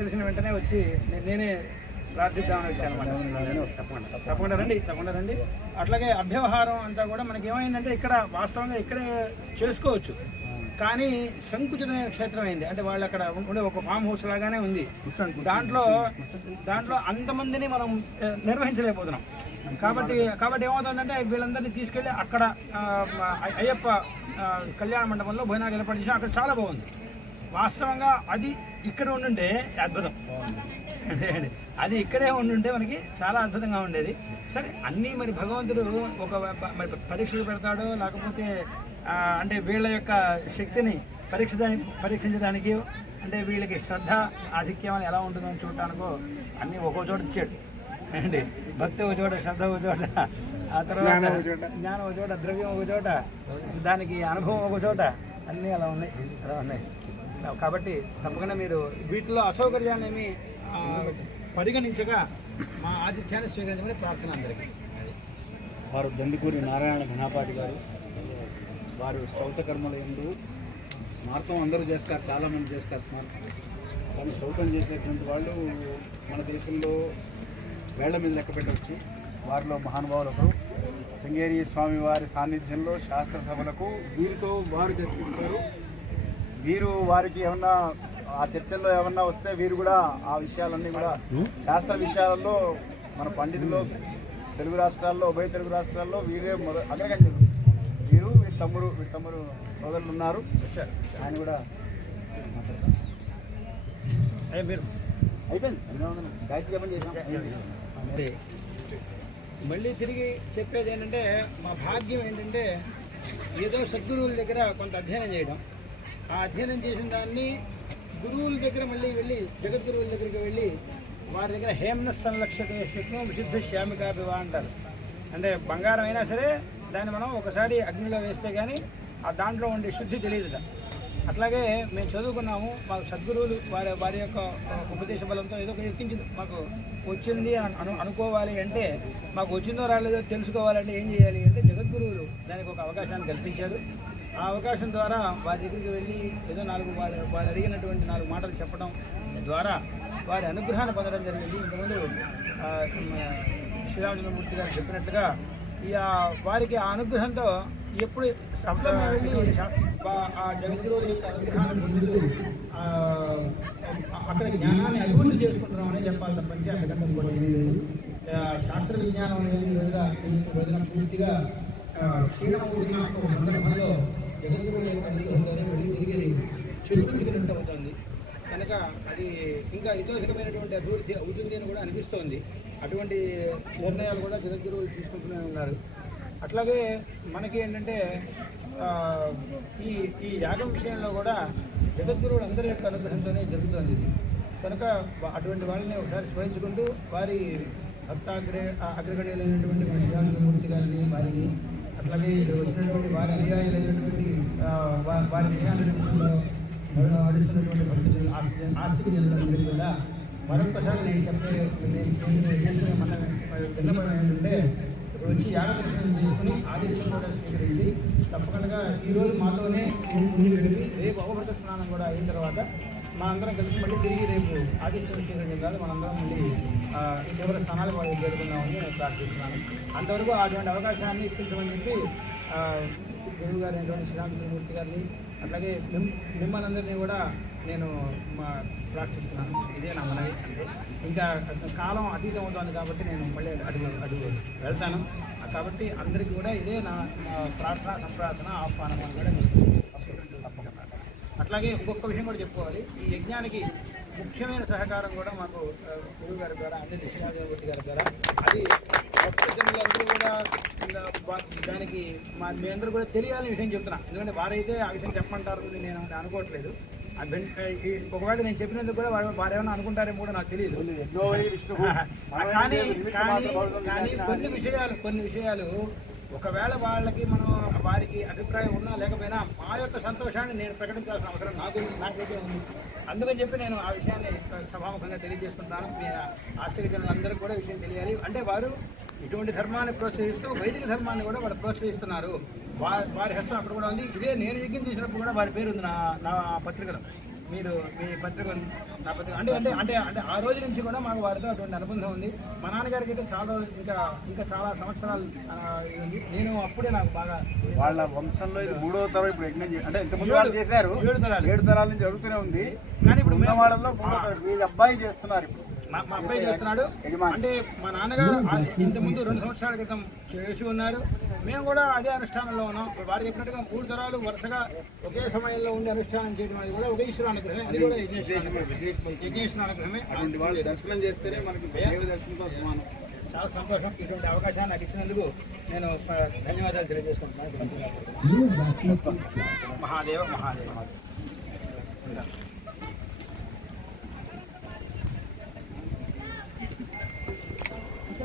తెలిసిన వెంటనే వచ్చి నేనే ప్రార్థిద్దామని వచ్చాను. తప్పకుండా రండి. అట్లాగే అభ్యవహారం అంతా కూడా మనకి ఏమైందంటే ఇక్కడ వాస్తవంగా ఇక్కడే చేసుకోవచ్చు, కానీ సంకుచితమైన క్షేత్రం అయింది. అంటే వాళ్ళు అక్కడ ఉండే ఒక ఫామ్ హౌస్ లాగానే ఉంది. దాంట్లో అంతమందిని మనం నిర్వహించలేకపోతున్నాం. కాబట్టి ఏమవుతుందంటే వీళ్ళందరినీ తీసుకెళ్ళి అక్కడ అయ్యప్ప కళ్యాణ మండపంలో భోజనాలు ఏర్పాటు చేసి అక్కడ చాలా బాగుంది. వాస్తవంగా అది ఇక్కడ ఉండుంటే అద్భుతం. అది ఇక్కడే ఉండుంటే మనకి చాలా అద్భుతంగా ఉండేది. సరే అన్నీ మరి భగవంతుడు ఒక మరి పరీక్షలు పెడతాడో లేకపోతే అంటే వీళ్ళ యొక్క శక్తిని పరీక్షించడానికి అంటే వీళ్ళకి శ్రద్ధ ఆధిక్యం అని ఎలా ఉంటుందో చూడటానికో అన్నీ ఒక్కో చోట ఇచ్చాడు అండి. భక్తి ఒక చోట, శ్రద్ధ ఒక చోట, ఆ తర్వాత జ్ఞానం ఒక చోట, ద్రవ్యం ఒక చోట, దానికి అనుభవం ఒక చోట, అన్నీ అలా ఉన్నాయి. కాబట్టి తప్పకుండా మీరు వీటిలో అసౌకర్యాన్ని ఏమి పరిగణించగా మా ఆతిథ్యాన్ని స్వీకరించమని ప్రార్థన అందరికీ. వారు దందుకూరి నారాయణ ఘనాపాటి గారు, వారు శ్రౌత కర్మల యందు స్మార్థం అందరూ చేస్తారు, చాలామంది చేస్తారు స్మార్థం. కానీ శ్రౌతం చేసేటువంటి వాళ్ళు మన దేశంలో వేళ్ల మీద లెక్క పెట్టవచ్చు. వారిలో మహానుభావులు ఒకరు. శృంగేరి స్వామి వారి సాన్నిధ్యంలో శాస్త్ర సభలకు వీరితో వారు చర్చిస్తారు. వీరు వారికి ఏమన్నా ఆ చర్చల్లో ఏమన్నా వస్తే వీరు కూడా ఆ విషయాలన్నీ కూడా శాస్త్ర విషయాలలో మన పండితులు తెలుగు రాష్ట్రాల్లో, ఉభయ తెలుగు రాష్ట్రాల్లో వీరే అగ్రగణ్యులు. వీరు వీరి తమ్ముడు సోదరులు ఉన్నారు, వచ్చారు. ఆయన కూడా మీరు అయిపోయింది. గాయత్రి జపం చేసాం. అంటే మళ్ళీ తిరిగి చెప్పేది ఏంటంటే మా భాగ్యం ఏంటంటే ఏదో సద్గురువుల దగ్గర కొంత అధ్యయనం చేయడం, ఆ అధ్యయనం చేసిన దాన్ని గురువుల దగ్గర మళ్ళీ వెళ్ళి జగద్గురువుల దగ్గరికి వెళ్ళి వారి దగ్గర హేమ్న సంరక్షక శక్నం విశుద్ధ శ్యామికాభివా అంటారు. అంటే బంగారం అయినా సరే దాన్ని మనం ఒకసారి అగ్నిలో వేస్తే కానీ ఆ దాంట్లో ఉండే శుద్ధి తెలియదు. అట్లాగే మేము చదువుకున్నాము, మాకు సద్గురువులు వారి యొక్క ఉపదేశ బలంతో ఏదో ఒక ఎక్కించింది మాకు వచ్చింది అనుకోవాలి అంటే, మాకు వచ్చిందో రాలేదో తెలుసుకోవాలంటే ఏం చేయాలి అంటే జగద్గురువులు దానికి ఒక అవకాశాన్ని కల్పించారు. ఆ అవకాశం ద్వారా వారి దగ్గరికి వెళ్ళి ఏదో వారు అడిగినటువంటి 4 మాటలు చెప్పడం ద్వారా వారి అనుగ్రహాన్ని పొందడం జరిగింది. ఇంతకుముందు శ్రీరామచంద్రమూర్తి గారు చెప్పినట్టుగా వారికి ఆ అనుగ్రహంతో ఎప్పుడు శబ్దమే వెళ్ళి ఆ జగద్గురువుల యొక్క అనుగ్రహాన్ని పొందుతూ అక్కడ జ్ఞానాన్ని అభివృద్ధి చేసుకుంటున్నామని చెప్పాలి తప్పంచి అంతకంటే ఇంకోటి లేదు. శాస్త్ర విజ్ఞానం అనేది రోజున పూర్తిగా క్షీణమవుతున్న ఒక సందర్భంలో జగద్గురువుల యొక్క అనుగ్రహంతోనే వెళ్ళి తిరిగి చెరుపుకున్నట్టు అవుతుంది. కనుక అది ఇంకా ఇతోధికమైనటువంటి అభివృద్ధి అవుతుంది అని కూడా అనిపిస్తోంది. అటువంటి నిర్ణయాలు కూడా జగద్గురువులు తీసుకుంటూనే ఉన్నారు. అట్లాగే మనకి ఏంటంటే ఈ యాగం విషయంలో కూడా జగద్గురువులు అందరి యొక్క అనుగ్రహంతోనే జరుగుతుంది ఇది. కనుక అటువంటి వాళ్ళని ఒకసారి స్మరించుకుంటూ వారి అగ్రగణ్యులైనటువంటి మన శ్రీరామచంద్రమూర్తి గారిని, వారిని అట్లాగే వచ్చినటువంటి వారి అనుయాయులైనటువంటి వారి విషయంలో నడుస్తున్నటువంటి భక్తులు ఆస్తికి జరుగుతుంది కూడా మరొకసారి నేను మన విన్నపం ఏంటంటే ఇప్పుడు వచ్చి యాగ దర్శనం చేసుకుని ఆదిత్యం కూడా స్వీకరించి తప్పకుండా ఈరోజు మాతోనే వెళ్ళి రేపు అవభృత స్నానం కూడా అయిన తర్వాత మనందరం కలిసి మళ్ళీ తిరిగి రేపు ఆదిత్యం స్వీకరించాలి. మనందరం మళ్ళీ ఈ ఎవరి స్థానాలు వాళ్ళు చేరుకుందామని నేను ప్రార్థిస్తున్నాను. అంతవరకు అటువంటి అవకాశాన్ని ఇప్పించమని చెప్పి గురువు గారు అయినటువంటి శ్రీరామచంద్రమూర్తి గారిని అట్లాగే మిమ్మల్ని అందరినీ కూడా నేను ప్రార్థిస్తున్నాను. ఇదే నా మనవి. అంటే ఇంకా కాలం అతీతం అవుతుంది కాబట్టి నేను మళ్ళీ అడుగు వెళ్తాను. కాబట్టి అందరికీ కూడా ఇదే నా ప్రార్థన, సంప్రార్థన, ఆహ్వానం అని కూడా తప్పకుండా. అట్లాగే ఇంకొక విషయం కూడా చెప్పుకోవాలి. ఈ యజ్ఞానికి ముఖ్యమైన సహకారం కూడా మాకు గురువు గారి ద్వారా, అన్ని శ్రీరామచంద్రమూర్తి గారి ద్వారా, అది భక్తులందరూ కూడా దానికి మీ అందరూ కూడా తెలియాలని విషయం చెప్తున్నాను. ఎందుకంటే వారైతే ఆ విషయం చెప్పమంటారు నేను అనుకోవట్లేదు. ఒకవేళ నేను చెప్పినందుకు కూడా వారు ఏమైనా అనుకుంటారేమో కూడా నాకు తెలియదు. కానీ కొన్ని విషయాలు ఒకవేళ వాళ్ళకి వారికి అభిప్రాయం ఉన్నా లేకపోయినా మా యొక్క సంతోషాన్ని నేను ప్రకటించాల్సిన అవసరం నాకైతే ఉంది. అందుకని చెప్పి నేను ఆ విషయాన్ని సభాముఖంగా తెలియజేసుకుంటాను. మీ ఆస్తిక జనులందరికీ కూడా విషయం తెలియాలి. అంటే వారు ఇటువంటి ధర్మాన్ని ప్రోత్సహిస్తూ వైదిక ధర్మాన్ని కూడా వారు ప్రోత్సహిస్తున్నారు. వారి హస్తం అక్కడ కూడా ఉంది. ఇదే నేను యజ్ఞం చేసినప్పుడు కూడా వారి పేరు ఉంది నా పత్రికలో. మీరు మీ పత్రికలు నా పత్రిక అంటే ఆ రోజు నుంచి కూడా మాకు వారితో అటువంటి అనుబంధం ఉంది. మా నాన్నగారికి అయితే ఇంకా చాలా సంవత్సరాలు ఉంది. నేను అప్పుడే నాకు బాగా వాళ్ళ వంశంలో ఇది 3వ తరం ఇప్పుడు యజ్ఞం అంటే ఇంతకుముందు వాళ్ళు చేశారు. 7 తరాల నుంచి జరుగుతూనే ఉంది. కానీ ఇప్పుడు ఉన్న వాళ్ళలో 3వ తరం వీళ్ళ అబ్బాయి చేస్తున్నారు. ఇప్పుడు మా అబ్బాయి చేస్తున్నాడు. అంటే మా నాన్నగారు ఇంతకుముందు 2 సంవత్సరాల క్రితం చేసి ఉన్నారు. మేము కూడా అదే అనుష్ఠానంలో ఉన్నాం. ఇప్పుడు వారు చెప్పినట్టుగా 3 తరాలు వరుసగా ఒకే సమయంలో ఉండి అనుష్ఠానం చేయడం అనేది కూడా ఒక ఈశ్వర అనుగ్రహమే. అది కూడా యజ్ఞేశ్వర అనుగ్రహమే. దర్శనం చేస్తేనే మనకి దర్శనంతో సమానం. చాలా సంతోషం. ఇటువంటి అవకాశాన్ని నాకు ఇచ్చినందుకు నేను ధన్యవాదాలు తెలియజేసుకుంటున్నాను. మహాదేవ మహాదేవ.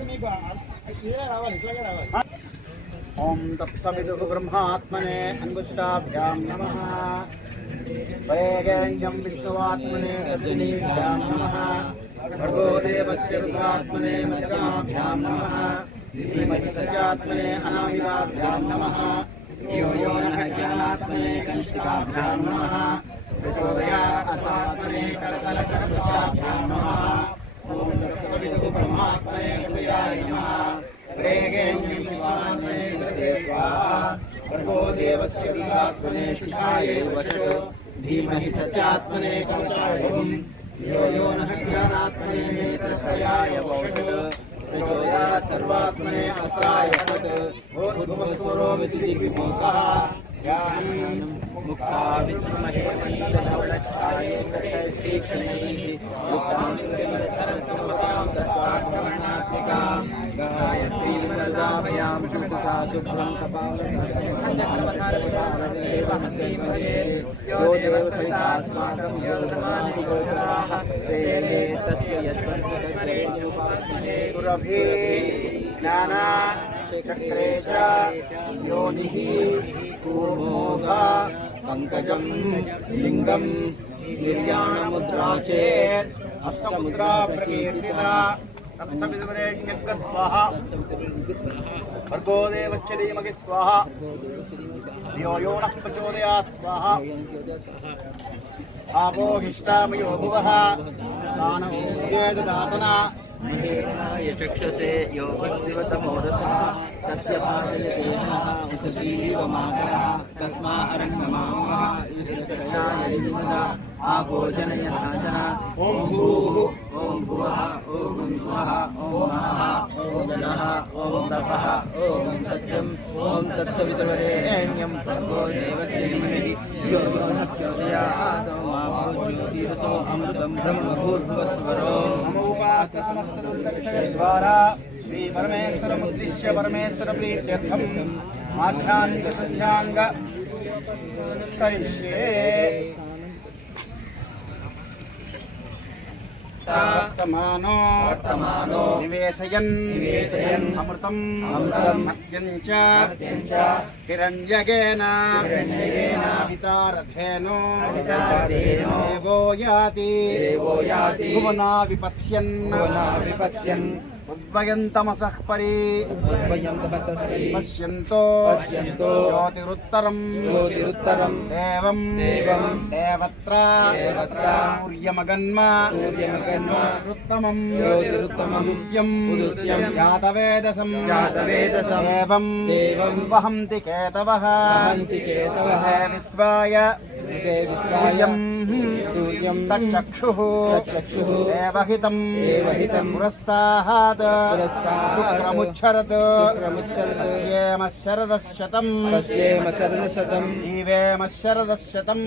మీకు రావాలి, ఇట్లాగే రావాలి. ఓం తత్సవిదుః బ్రహ్మాత్మనే అంగుష్టాభ్యాం నమః. వరేగేణ్యం విష్ణువాత్మనే తర్జనీభ్యాం నమః. భర్గో దేవస్య రుద్రాత్మనే మధ్యమాభ్యాం నమః. ధీమహి సత్యాత్మనే అనామికాభ్యాం నమః. ధియో యో నః జ్ఞానాత్మనే కనిష్ఠికాభ్యాం నమః. ప్రచోదయాత్ అసాత్మనే కరతలకర్షాభ్యాం నమః. ఓం తత్సవిదుః బ్రహ్మాత్మనే హృదయాయ నమః. రేగేణ్యం విశ్వాత్మనే సదే స్వాహా. భర్గో దేవస్య రుద్రాత్మనే శిఖాయే వచో. ధీమహి సత్యాత్మనే కవచాయ భవం. ధియో యో నః జ్ఞానాత్మనే నేత్రత్రయాయ వషట్. ప్రచోదయాత్ సర్వాత్మనే అస్త్రాయ ఫట్. భూర్భువస్వరో విదిగ్విమోకః. జ్ఞానం ముక్తా విద్మహే మందధవళఛాయే కటైస్తీక్ష్ణైః. యుక్తాం త్రిమధరత్వమతాం దత్వాత్మనాత్మికాం. గాయత్రీం వదామయాం శుద్ధసా శుభ్రం కపాలం. యో దేవసవితాస్మాకం యోధమాని గోచరాః. తే తస్య యత్పంచకరేణుపాస్మనే. సురభి జ్ఞాన చక్రే చ యోనిః కూర్మోఘ పంకజం లింగం నిర్యాణముద్రా చేత్. అష్టముద్రా ప్రకీర్తిత. తత్సవితురేణ్యగ్గ స్వాహా. భర్గో దేవస్య ధీమహి స్వాహా. ధియో యో నః ప్రచోదయాత్ స్వాహా. ఆపో హిష్టామయో భువః. దానమూర్జేదుదాతన. మహేనాయ చక్షసే యోగశివతమోరసః. తస్య పాచయతే నః ఉషతీవ మాతరః. తస్మా అరణ్యమామః యస్యాయ లింగద. ఆభోజనయనాచన. ఓం భూః ఓం భువః ఓం స్వః ఓం నః ఓం జనః ఓం తపః ఓం సత్యం. ఓం తత్సవితుర్వరేణ్యం భర్గో దేవస్య ధీమహి ధియో యో నః ప్రచోదయాత్. మా భూజ్యోతిరసో అమృతం బ్రహ్మభూర్భువస్వరో. నమోపాత్త సమస్త దుర్గక్షయ ద్వారా శ్రీ పరమేశ్వరముద్దిశ్య పరమేశ్వర ప్రీత్యర్థం ఆధ్యాత్మిక సంధ్యాంగ కరిష్యే. వర్తమానో నివేశయన్ అమృతం మద్యం చ హిరణ్యగేన సవితారథేనో దేవో యాతి భువనా విపశ్యన్ ఉద్వయంతమసః పరి పశ్యంతో జ్యోతిరుత్తరం దేవం దేవత్ర సూర్యమగన్మ ఉత్తమం నిత్యం జాతవేదసం దేవం వహంతి కేతవః. విశ్వాయ సూర్యం తచ్చక్షుః దేవహితం పురస్తాహాత్ శుక్రముచ్చరత్. అస్యేమ శరదశతం జీవేమ శరదశతం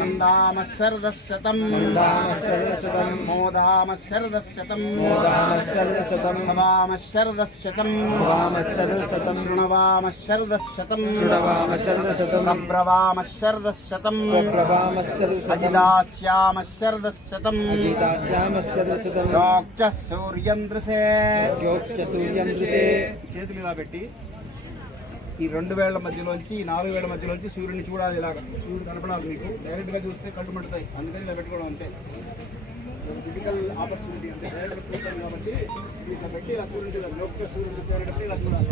నందామ శరదశతం మోదామ శరదశతం భవామ శరదశతం శృణవామ శరదశతం ప్రబ్రవామ శరదశతం అజిదాస్యామ శరదశతం. సూర్యం దృశే. చేతులు ఇలా పెట్టి ఈ 2 వేళ్ల మధ్యలోంచి ఈ 4 వేళ్ల మధ్యలోంచి సూర్యుని చూడాలి. ఇలాగా సూర్యుడు కనపడాలి. మీకు డైరెక్ట్ గా చూస్తే కళ్ళు మండుతాయి. అందుకని ఇలా పెట్టుకోవడం అంతే. ఫిజికల్ ఆపర్చునిటీ అంటే డైరెక్ట్ చూస్తాం కాబట్టి ఇట్లా పెట్టి ఇలా సూర్యుడు చూడాలి. సూర్యుడు చూసారంటే ఇలా చూడాలి.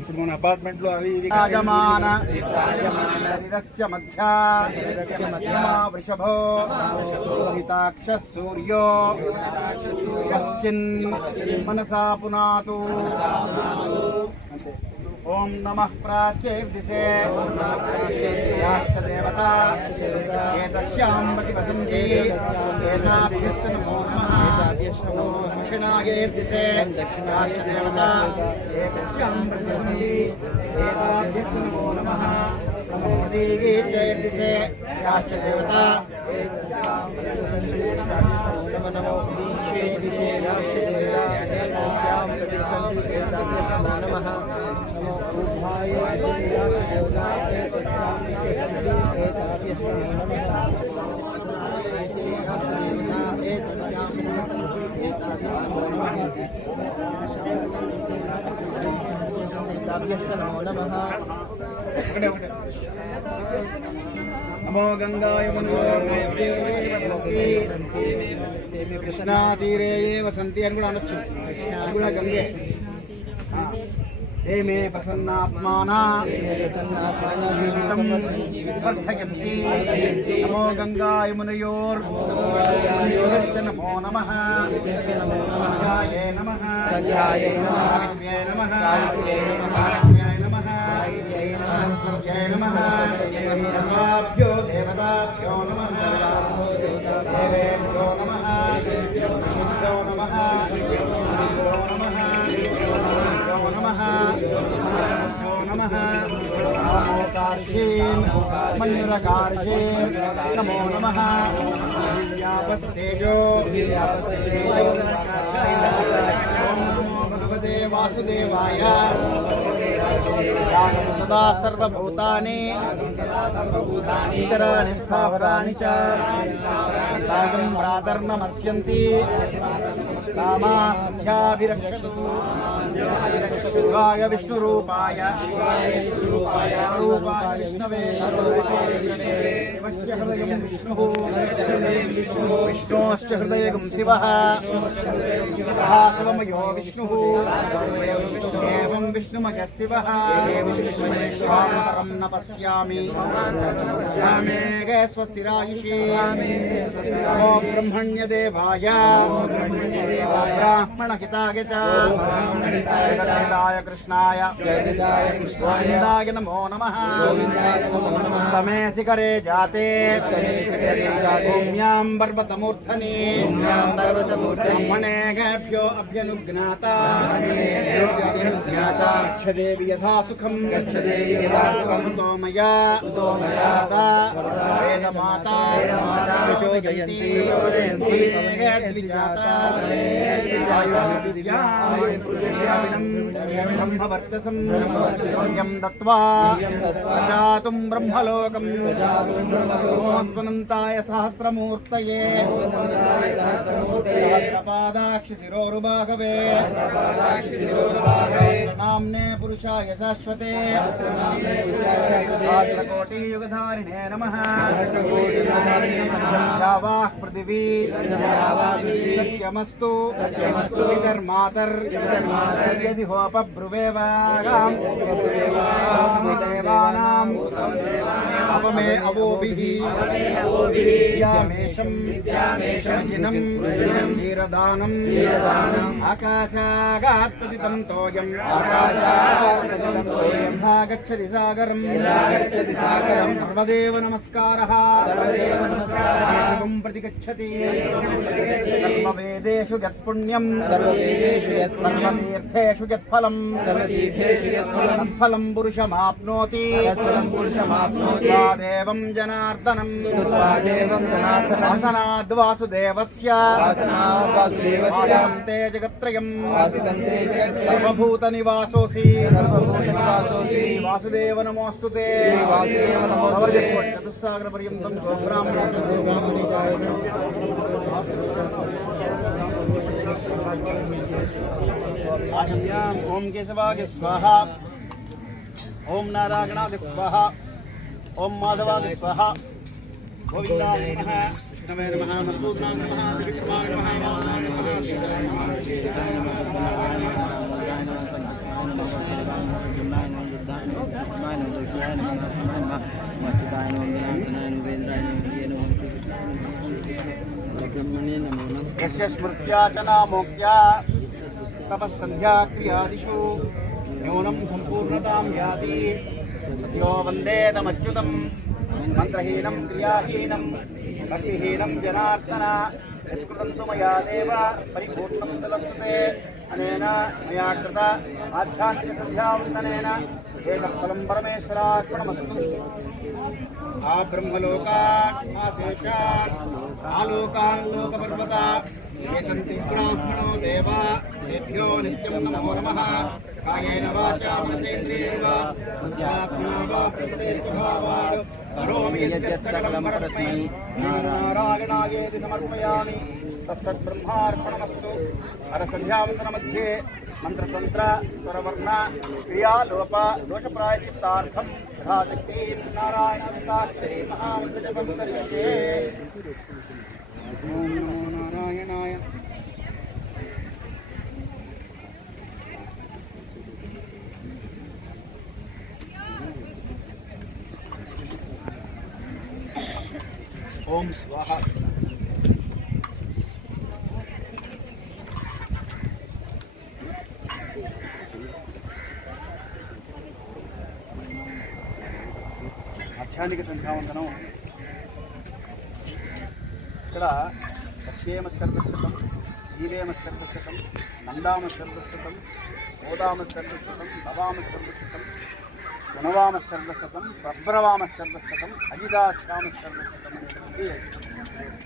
ఇప్పుడు మన అపార్ట్మెంట్ లో అవి రాజమాన శరీరస్య మధ్య వృషభో లోహితాక్ష సూర్యో పశ్చిన్ మనసా పునాతు. ఓం నమః ప్రాచ్యైర్దిశే దేవతా ఏతస్యాం ప్రతివసంతి ఏతాభ్యశ్చ నమో నమః దక్షిణాయైర్దిశే దేవతా ఏతస్యాం ప్రతివసంతి ఏతాభ్యశ్చ నమో నమః ఉత్తరైర్దిశే దేవతా నమో గంగాయ కృష్ణా తీరే వసంతి అని కూడా అనొచ్చు. అది కూడా గంగే. ఏ మే ప్రసన్నాత్మానా జీవితం వర్ధయంతి. నమో గంగాయ మునయోర్యోగశ్చ నమో నమః. సంధ్యాయే నమః. సంధ్యాయే నమః. సావిత్ర్యై నమః. సరస్వత్యై నమః. సర్వాభ్యో దేవతాభ్యో నమః. దేవేభ్యో నమః. శుభ్యో నమః. శుభ్యో నమః. నమః. నమః. నమోకార్షీన్ మయూరకార్షీన్ నమో నమః. వ్యాపస్తేజో భగవతే వాసుదేవాయ. సదా సర్వభూతాని చరాణి స్థావరాణి చ సాగం ప్రాతర్నమస్యంతి. కామా సంధ్యాభిరక్షతు. శివాయ విష్ణురూపాయ రూపాయ విష్ణవే. శివస్య హృదయం విష్ణుః. విష్ణోశ్చ హృదయం శివః. శివమయో విష్ణుః. ఏవం విష్ణుమయः శివః. స్వామతరం న పశ్యామి. స్వామేగే స్వస్తిరాయుషి. నమో బ్రహ్మణ్యదేవాయ బ్రాహ్మణహితాయ చ జగదాయ కృష్ణాయ గోవిందాయ నమో నమః. తమే శిఖరే జాతే భూమ్యాం పర్వతమూర్ధని. బ్రహ్మణేభ్యో అభ్యనుజ్ఞాత. గచ్చదేవి యథా సుఖం. తో మయా వేదమాతా ప్రచోదయంతి. బ్రహ్మవర్చసం యం దత్వా ప్రజాతుం బ్రహ్మలోకం. నమోऽస్త్వనంతాయ సహస్రమూర్తయే. సహస్రపాదాక్షి శిరోరుబాహవే. నామ్నే పురుషాయ శాశ్వతే. సహస్రకోటియుగధారిణే నమః. యావాః పృథివీ సత్యమస్తు పితర్మాతర్ యది హోపబ్రువేవాగాం దేవానాం అవమే అవోభిః. విద్యామేషం జినం క్షీరదానం. ఆకాశాగాత్ పతితం తోయం యథా గచ్చతి సాగరం. సర్వదేవ నమస్కారః. శివం ప్రతి గచ్చతి. సర్వవేదేషు యత్పుణ్యం సర్వతీర్థేషు యత్ఫలం తత్ఫలం పురుషమాప్నోతి. దేవం జనార్దనం వాసనాద్ వాసుదేవస్య. వాసితం తే జగత్రయం సర్వభూత నివాసోసి. వాసుదేవ నమోస్తుతే. చతుస్సాగర పర్యంతం ఓం కేశవాయ స్వాహ. ఓం నారాయణాయ స్వాహ. ఓం మాధవాయ స్వాహ. గోవిందాయ నమః. విష్ణవే నమః. మధుసూదనాయ నమః. త్రివిక్రమాయ నమః. వామనాయ నమః. శ్రీధరాయ నమః. శ్రీధరాయ నమః. యస్య స్మృత్యా చ నామోక్త్యా తపస్సంధ్యా క్రియాదిషు న్యూనం సంపూర్ణతాం యాతి సత్యో వందేతమచ్యుతం మంత్రహీనం క్రియాహీనం భక్తిహీనం జనార్దన యత్కృతం మయా దేవ పరిపూర్ణం తదస్తుతే అనేన మయా కృత ఆధ్యాత్మిక సంధ్యావందనేన ఏకఫలం పరమేశ్వరార్పణమస్తు. ఆ బ్రహ్మలోకాత్ ఆశేషాత్ ఆలోకాన్ లోకపర్వతా ये सन्ति ब्राह्मणो देवा तेभ्यो नित्यं नमो नमः. कायेन वाचा मनसेन्द्रियैर्वा बुद्ध्यात्मना वा प्रकृतिस्वभावात् करोमि यद्यत् सकलं परस्मै नारायणायेति समर्पयामि. तत्सद्ब्रह्मार्पणमस्तु. हरसन्ध्यावन्दनमध्ये मन्त्रतन्त्र स्वरवर्ण क्रियालोप दोषप्रायश्चित्तार्थं यथाशक्तिं नारायणाष्टाक्षरी महामन्त्रजपं करिष्ये. ॐ नमो नारायणाय. ఓం స్వాహ. ఆధ్యాత్మిక సంధ్యావందనం. ఇక్కడ పశ్యేమ సర్వశతం, జీవేమ సర్వశతం, నందామ సర్వశతం, మోదామ సర్వశతం, భవామ సర్వశతం, గుణవామ సర్వశతం, ప్రబ్రవామ సర్వశతం, అజిదాశ్రామ సర్వశతం అనేటువంటి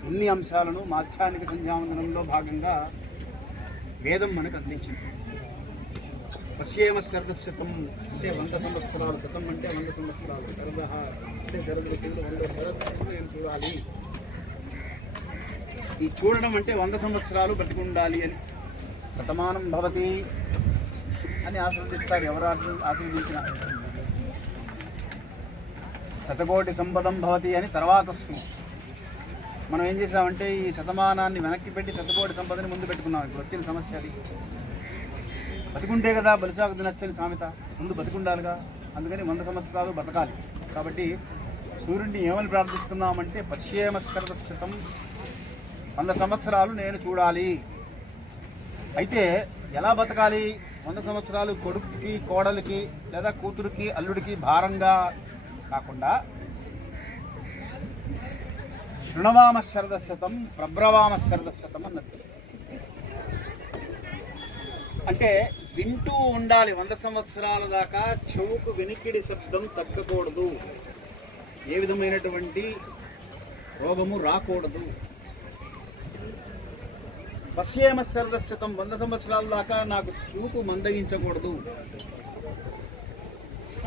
ఇన్ని అంశాలను ఆధ్యాత్మిక సంధ్యావందనంలో భాగంగా వేదం మనకు అందించింది. పశ్యేమ సర్వశతం అంటే 100 సంవత్సరాలు, శతం అంటే 100 సంవత్సరాలు, శరదహ అంటే శరదుల కింద 100 శరద్ నేను చూడాలి. ఈ చూడడం అంటే 100 సంవత్సరాలు బతికుండాలి అని. శతమానం భవతి అని ఆశీర్వదిస్తారు ఎవరు ఆశీర్వదించిన. శతకోటి సంపదం భవతి అని తర్వాత వస్తుంది. మనం ఏం చేసామంటే ఈ శతమానాన్ని వెనక్కి పెట్టి శతకోటి సంపదని ముందు పెట్టుకున్నాం. ఇప్పుడు వచ్చిన సమస్య అది. బతికుంటే కదా బలిసాగు తినచ్చని సామెత. ముందు బతికుండాలిగా. అందుకని 100 సంవత్సరాలు బతకాలి. కాబట్టి సూర్యుడిని ఏమని ప్రార్థిస్తున్నామంటే పశ్యేమ సర్వశతం, 100 సంవత్సరాలు నేను చూడాలి. అయితే ఎలా బతకాలి? 100 సంవత్సరాలు కొడుకుకి, కోడలికి లేదా కూతురికి, అల్లుడికి భారంగా కాకుండా శృణవామ శరదశతం, ప్రబ్రవామ శరదశతం అన్నది. అంటే వింటూ ఉండాలి 100 సంవత్సరాల దాకా. చెవుకు వినికిడి శబ్దం తగ్గకూడదు. ఏ విధమైనటువంటి రోగము రాకూడదు. పశ్యేమ సర్వశతం, 100 సంవత్సరాల దాకా నాకు చూపు మందగించకూడదు.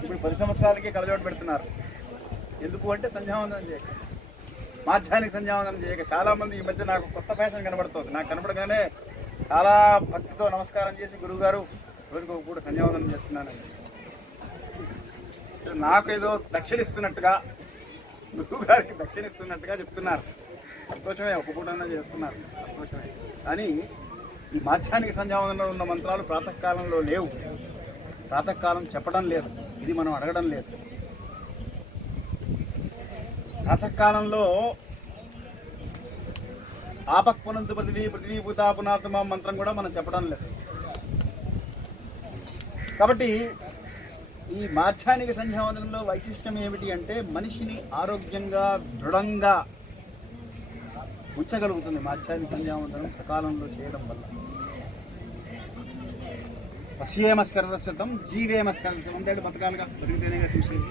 ఇప్పుడు 10 సంవత్సరాలకే కలజోట పెడుతున్నారు. ఎందుకు అంటే సంధ్యావందనం చేయక, మాధ్యానికి సంధ్యావందనం చేయక. చాలామంది ఈ మధ్య నాకు కొత్త ఫ్యాషన్ కనబడుతుంది. నాకు కనబడగానే చాలా భక్తితో నమస్కారం చేసి, గురువుగారు రోజుకు ఒక పూట సంధ్యావందనం చేస్తున్నాను. నాకు ఏదో దక్షిణిస్తున్నట్టుగా, గురువుగారికి దక్షిణిస్తున్నట్టుగా చెప్తున్నారు. సంతోషమే, ఒక పూటన్నా చేస్తున్నారు, సంతోషమే. కానీ ఈ మాధ్యానికి సంధ్యావందనంలో ఉన్న మంత్రాలు ప్రాతకాలంలో లేవు. ప్రాతకాలం చెప్పడం లేదు. ఇది మనం అడగడం లేదు. ప్రాతకాలంలో ఆపక్పునంతు పృథివీ భూతాపునాత్మ మంత్రం కూడా మనం చెప్పడం లేదు. కాబట్టి ఈ మాధ్యానికి సంధ్యావందనంలో వైశిష్టం ఏమిటి అంటే మనిషిని ఆరోగ్యంగా, దృఢంగా ఉంచగలుగుతుంది. మాధ్యానికి సంధ్యావందనం సకాలంలో చేయడం వల్ల. పశ్యేమ సర్వశతం, జీవేమ సర్వశతం అంటే బతకాలుగా, బతికితేనేగా చూసేది.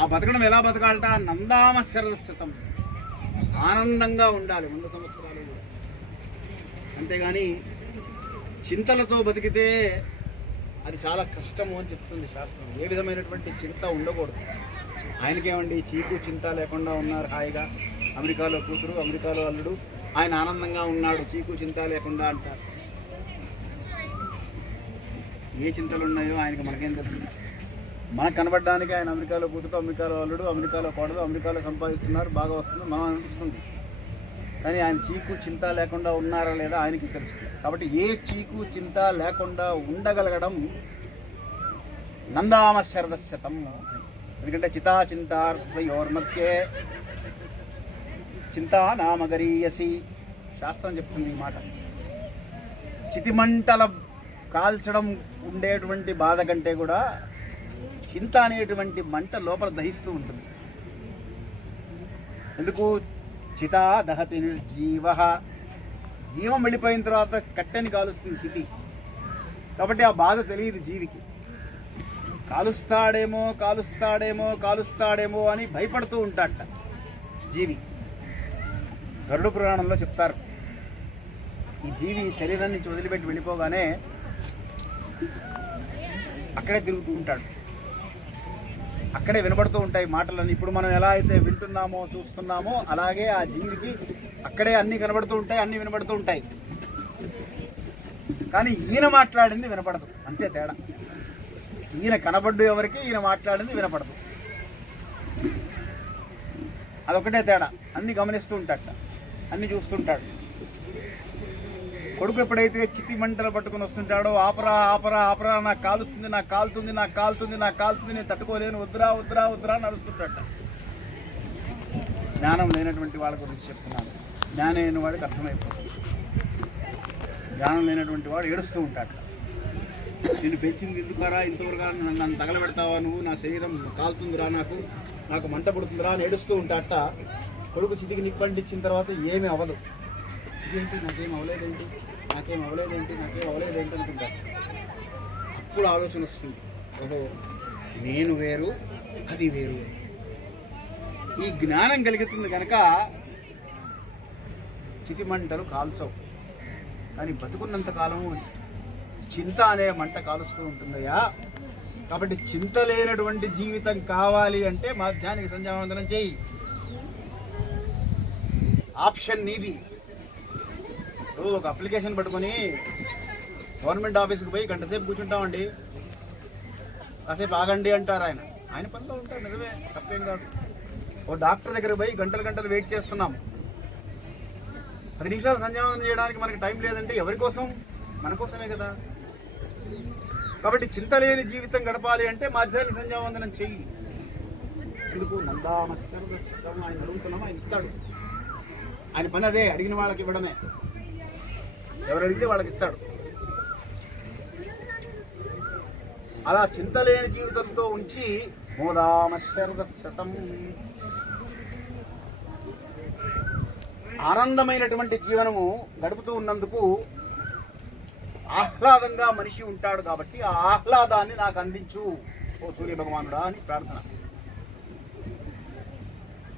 ఆ బతకడం ఎలా బతకాలట? నందామ సర్వశతం, ఆనందంగా ఉండాలి 100 సంవత్సరాలు. అంతేగాని చింతలతో బతికితే అది చాలా కష్టము అని చెప్తుంది శాస్త్రం. ఏ విధమైనటువంటి చింత ఉండకూడదు. ఆయనకేమండి చీకు చింత లేకుండా ఉన్నారు హాయిగా. అమెరికాలో కూతురు, అమెరికాలో అల్లుడు, ఆయన ఆనందంగా ఉన్నాడు చీకు చింత లేకుండా అంటారు. ఏ చింతలు ఉన్నాయో ఆయనకి మనకేం తెలుసు? మనకు కనబడడానికి ఆయన అమెరికాలో కూతురు, అమెరికాలో అల్లుడు, అమెరికాలో కోడలు, అమెరికాలో సంపాదిస్తున్నారు, బాగా వస్తుంది, మనం అనిపిస్తుంది. కానీ ఆయన చీకు చింత లేకుండా ఉన్నారా లేదా ఆయనకి తెలుస్తుంది. కాబట్టి ఏ చీకు చింత లేకుండా ఉండగలగడం నందామ శరదశతం. ఎందుకంటే చితా చింతార్ద్వయోర్మధ్యే చింతా నామగరీయసి శాస్త్రం చెప్తుంది ఈ మాట. చితిమంటల కాల్చడం ఉండేటువంటి బాధ కంటే కూడా చింత అనేటువంటి మంట లోపల దహిస్తూ ఉంటుంది. ఎందుకు? చితా దహతి నిర్జీవ, జీవం వెళ్ళిపోయిన తర్వాత కట్టెని కాలుస్తుంది చితి. కాబట్టి ఆ బాధ తెలియదు జీవికి. కాలుస్తాడేమో కాలుస్తాడేమో కాలుస్తాడేమో అని భయపడుతూ ఉంటాడట జీవి. గరుడ పురాణంలో చెప్తారు, ఈ జీవి శరీరం నుంచి వదిలిపెట్టి వెళ్ళిపోగానే అక్కడే తిరుగుతూ ఉంటాడు, అక్కడే వినబడుతూ ఉంటాయి మాటలన్నీ. ఇప్పుడు మనం ఎలా అయితే వింటున్నామో చూస్తున్నామో అలాగే ఆ జీవికి అక్కడే అన్నీ కనబడుతూ ఉంటాయి, అన్నీ వినబడుతూ ఉంటాయి. కానీ ఈయన మాట్లాడింది వినపడదు, అంతే తేడా. ఈయన కనబడ్డు ఎవరికి, ఈయన మాట్లాడింది వినపడదు, అదొకటే తేడా. అన్ని గమనిస్తూ ఉంటాడట, అన్ని చూస్తుంటాడు. కొడుకు ఎప్పుడైతే చితి మంటలు పట్టుకుని వస్తుంటాడో, ఆపరా ఆపరా ఆపరా, నాకు కాలుస్తుంది, నాకు కాలుతుంది, నాకు కాలుతుంది, నాకు కాలుతుంది, నేను తట్టుకోలేను, వద్దురా వద్దురా వద్దురా నడుస్తుంటాడట. జ్ఞానం లేనటువంటి వాళ్ళ గురించి చెప్తున్నాను. జ్ఞానం లేని వాడికి అర్థమైపోతుంది. జ్ఞానం లేనటువంటి వాడు ఏడుస్తూ ఉంటాడు. నేను పెంచింది ఎందుకురా, ఇంతవరకు నన్ను తగలబెడతావా నువ్వు, నా శరీరం కాలుతుందిరా, నాకు మంట పుడుతుందిరా అని ఏడుస్తూ ఉంటాడట. కొడుకు చితికి నిప్పంటించిన తర్వాత ఏమీ అవ్వదు. ఇదేంటి, నాకేం అవ్వలేదేంటి, నాకేం అవ్వలేదేంటి, నాకేం అవ్వలేదేంటి అనుకుంటారు. అప్పుడు ఆలోచన వస్తుంది, ఓహో నేను వేరు అది వేరు. ఈ జ్ఞానం కలుగుతుంది కనుక చితిమంటలు కాల్చవు. కానీ బతుకున్నంతకాలము చింత అనే మంట కాలుస్తూ ఉంటుందయ్యా. కాబట్టి చింత లేనటువంటి జీవితం కావాలి అంటే మధ్యాహ్నానికి సంధ్యావందనం చేయి. ఆప్షన్ నీది. ఒక అప్లికేషన్ పట్టుకొని గవర్నమెంట్ ఆఫీస్కి పోయి గంట సేపు కూర్చుంటామండి, కాసేపు ఆగండి అంటారు. ఆయన పనిలో ఉంటారు, నిజమే, తప్పేం కాదు. ఓ డాక్టర్ దగ్గర పోయి గంటలు గంటలు వెయిట్ చేస్తున్నాం. 10 నిమిషాలు సంధ్యావందనం చేయడానికి మనకి టైం లేదంటే ఎవరి కోసం? మన కోసమే కదా. కాబట్టి చింత లేని జీవితం గడపాలి అంటే మధ్యాహ్నం సంధ్యావందనం చెయ్యి. ఎందుకు? నందామస్యం ఆయన అడుగుతున్నామో ఆయన ఇస్తాడు. ఆయన పని అదే, అడిగిన వాళ్ళకి ఇవ్వడమే. ఎవరు అడిగితే వాళ్ళకి ఇస్తాడు. అలా చింతలేని జీవితంతో ఉంచి మూలామశతం ఆనందమైనటువంటి జీవనము గడుపుతూ ఉన్నందుకు ఆహ్లాదంగా మనిషి ఉంటాడు. కాబట్టి ఆ ఆహ్లాదాన్ని నాకు అందించు ఓ సూర్య భగవానుడా అని ప్రార్థన.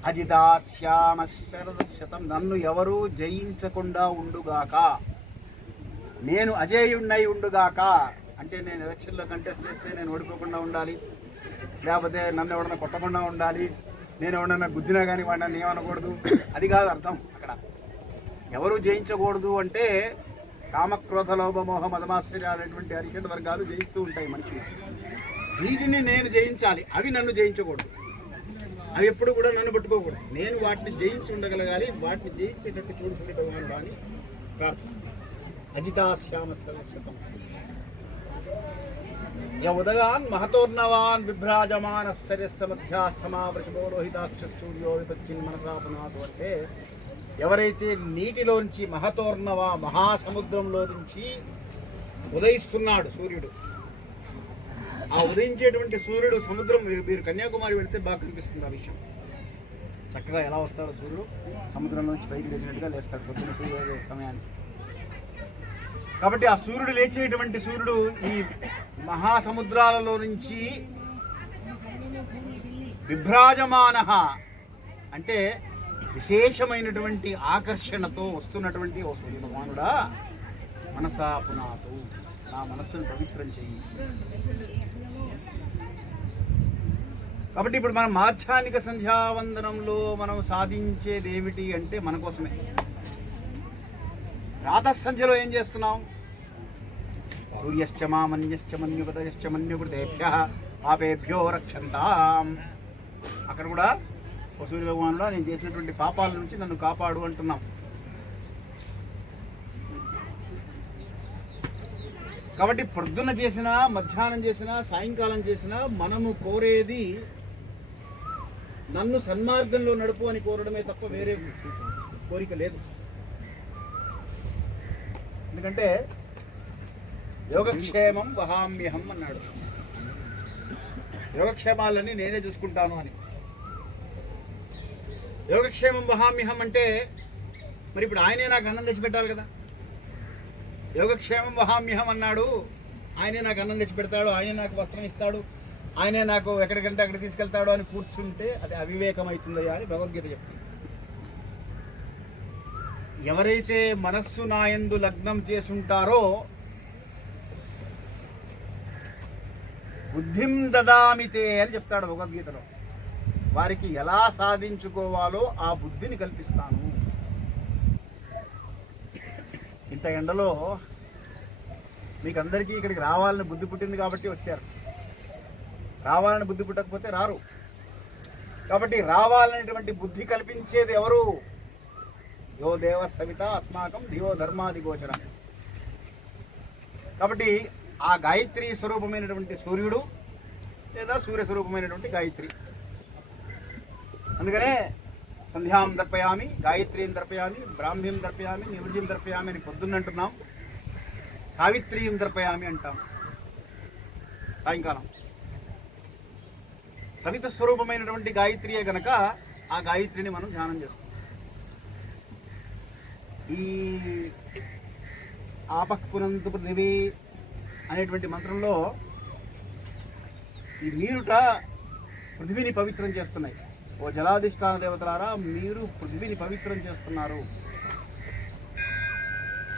అజితాశ్యామ శరదశతం, నన్ను ఎవరూ జయించకుండా ఉండుగాక, నేను అజేయుణ్ణై ఉండుగాక. అంటే నేను ఎలక్షన్లో కంటెస్ట్ చేస్తే నేను ఓడిపోకుండా ఉండాలి, లేకపోతే నన్ను ఎవడన్నా కొట్టకుండా ఉండాలి, నేను ఎవడన్నా గుద్దినా కానీ వాడిని నన్ను ఏమనకూడదు, అది కాదు అర్థం. అక్కడ ఎవరు జయించకూడదు అంటే కామక్రోధ లోభ మోహ మదమాశ్చర్యాలనేటువంటి అరిషడ్ వర్గాలు జయిస్తూ ఉంటాయి మనిషిని. వీటిని నేను జయించాలి, అవి నన్ను జయించకూడదు. అవి ఎప్పుడు కూడా నన్ను పట్టుకోకూడదు. నేను వాటిని జయించి ఉండగలగాలి, వాటిని జయించేటట్టు చూడుకునే భగవాన్ కానీ ప్రార్థన. అజితాశ్యామశతం ఉదగాన్ మహతోర్నవాన్ బిభ్రాజమానశ్చర్యస్య మధ్యా సమావృషభోలోహితాక్ష సూర్యో విపచ్చిన్ మనసాపునాథు. అంటే ఎవరైతే నీటిలోంచి మహతోర్నవ మహాసముద్రంలో నుంచి ఉదయిస్తున్నాడు సూర్యుడు, ఆ ఉదయించేటువంటి సూర్యుడు సముద్రం, మీరు కన్యాకుమారి వెళితే బాగా కనిపిస్తుంది ఆ విషయం. చక్కగా ఎలా వస్తాడో సూర్యుడు సముద్రంలోంచి పైకి లేచినట్టుగా లేస్తాడు పొద్దున సూర్యోదయ సమయానికి. కాబట్టి ఆ సూర్యుడు లేచేటువంటి సూర్యుడు ఈ మహాసముద్రాలలో నుంచి విభ్రాజమాన అంటే విశేషమైనటువంటి ఆకర్షణతో వస్తున్నటువంటి ఓ సూర్య భగవానుడా, మనసా పునాతు, నా మనస్సును పవిత్రం చెయ్యి. కాబట్టి ఇప్పుడు మనం మాధ్యాహ్నిక సంధ్యావందనంలో మనం సాధించేది ఏమిటి అంటే మన కోసమే. ప్రాతఃసంధ్యలో ఏం చేస్తున్నాం? సూర్యశ్చ మామన్యశ్చ మన్యుపతశ్చ మన్యుకృతేభ్యః పాపేభ్యో రక్షంతాం. అక్కడ కూడా ఓ సూర్య భగవానుడా, నేను చేసినటువంటి పాపాల నుంచి నన్ను కాపాడు అంటున్నాం. కాబట్టి పొద్దున్న చేసినా, మధ్యాహ్నం చేసినా, సాయంకాలం చేసినా మనము కోరేది నన్ను సన్మార్గంలో నడుపు అని కోరడమే తప్ప వేరే కోరిక లేదు. ఎందుకంటే యోగక్షేమం వహామ్యహం అన్నాడు. యోగక్షేమాలన్నీ నేనే చూసుకుంటాను అని. యోగక్షేమం వహామ్యహం అంటే మరి ఇప్పుడు ఆయనే నాకు అన్నం తెచ్చి పెట్టాలి కదా. యోగక్షేమం వహామ్యహం అన్నాడు, ఆయనే నాకు అన్నం తెచ్చి పెడతాడు, ఆయనే నాకు వస్త్రం ఇస్తాడు, ఆయనే నాకు ఎక్కడికంటే అక్కడ తీసుకెళ్తాడు అని కూర్చుంటే అది అవివేకం అవుతుందయ్యా అని భగవద్గీత చెప్తుంది. ఎవరైతే మనస్సు నాయందు లగ్నం చేసుంటారో బుద్ధిం దదామితే అని చెప్తాడు భగవద్గీతలో. వారికి ఎలా సాధించుకోవాలో ఆ బుద్ధిని కల్పిస్తాను. ఇంత ఎండలో మీకు అందరికీ ఇక్కడికి రావాలని బుద్ధి పుట్టింది కాబట్టి వచ్చారు. రావాలని బుద్ధి పుట్టకపోతే రారు. కాబట్టి రావాలనేటువంటి బుద్ధి కల్పించేది ఎవరు? యో దేవ సవిత అస్మాకం దివో ధర్మాది గోచరం. కాబట్టి ఆ గాయత్రి స్వరూపమైనటువంటి సూర్యుడు లేదా సూర్య స్వరూపమైనటువంటి గాయత్రి. అందుకనే సంధ్యాం దర్పయామి, గాయత్రీం దర్పయామి, బ్రాహ్మీం దర్పయామి, నివృజిం దర్పయామి అని పొద్దున్నంటున్నాం. సావిత్రీం దర్పయామి అంటాం సాయంకాలం. సవిత స్వరూపమైనటువంటి గాయత్రియే గనక ఆ గాయత్రిని మనం ధ్యానం చేస్తాం. ఈ ఆపఃపునంతు పృథివీ అనేటువంటి మంత్రంలో ఈ నీరుట పృథివీని పవిత్రం చేస్తున్నాయి. ఓ జలాధిష్టాన దేవతలారా, మీరు పృథివీని పవిత్రం చేస్తున్నారు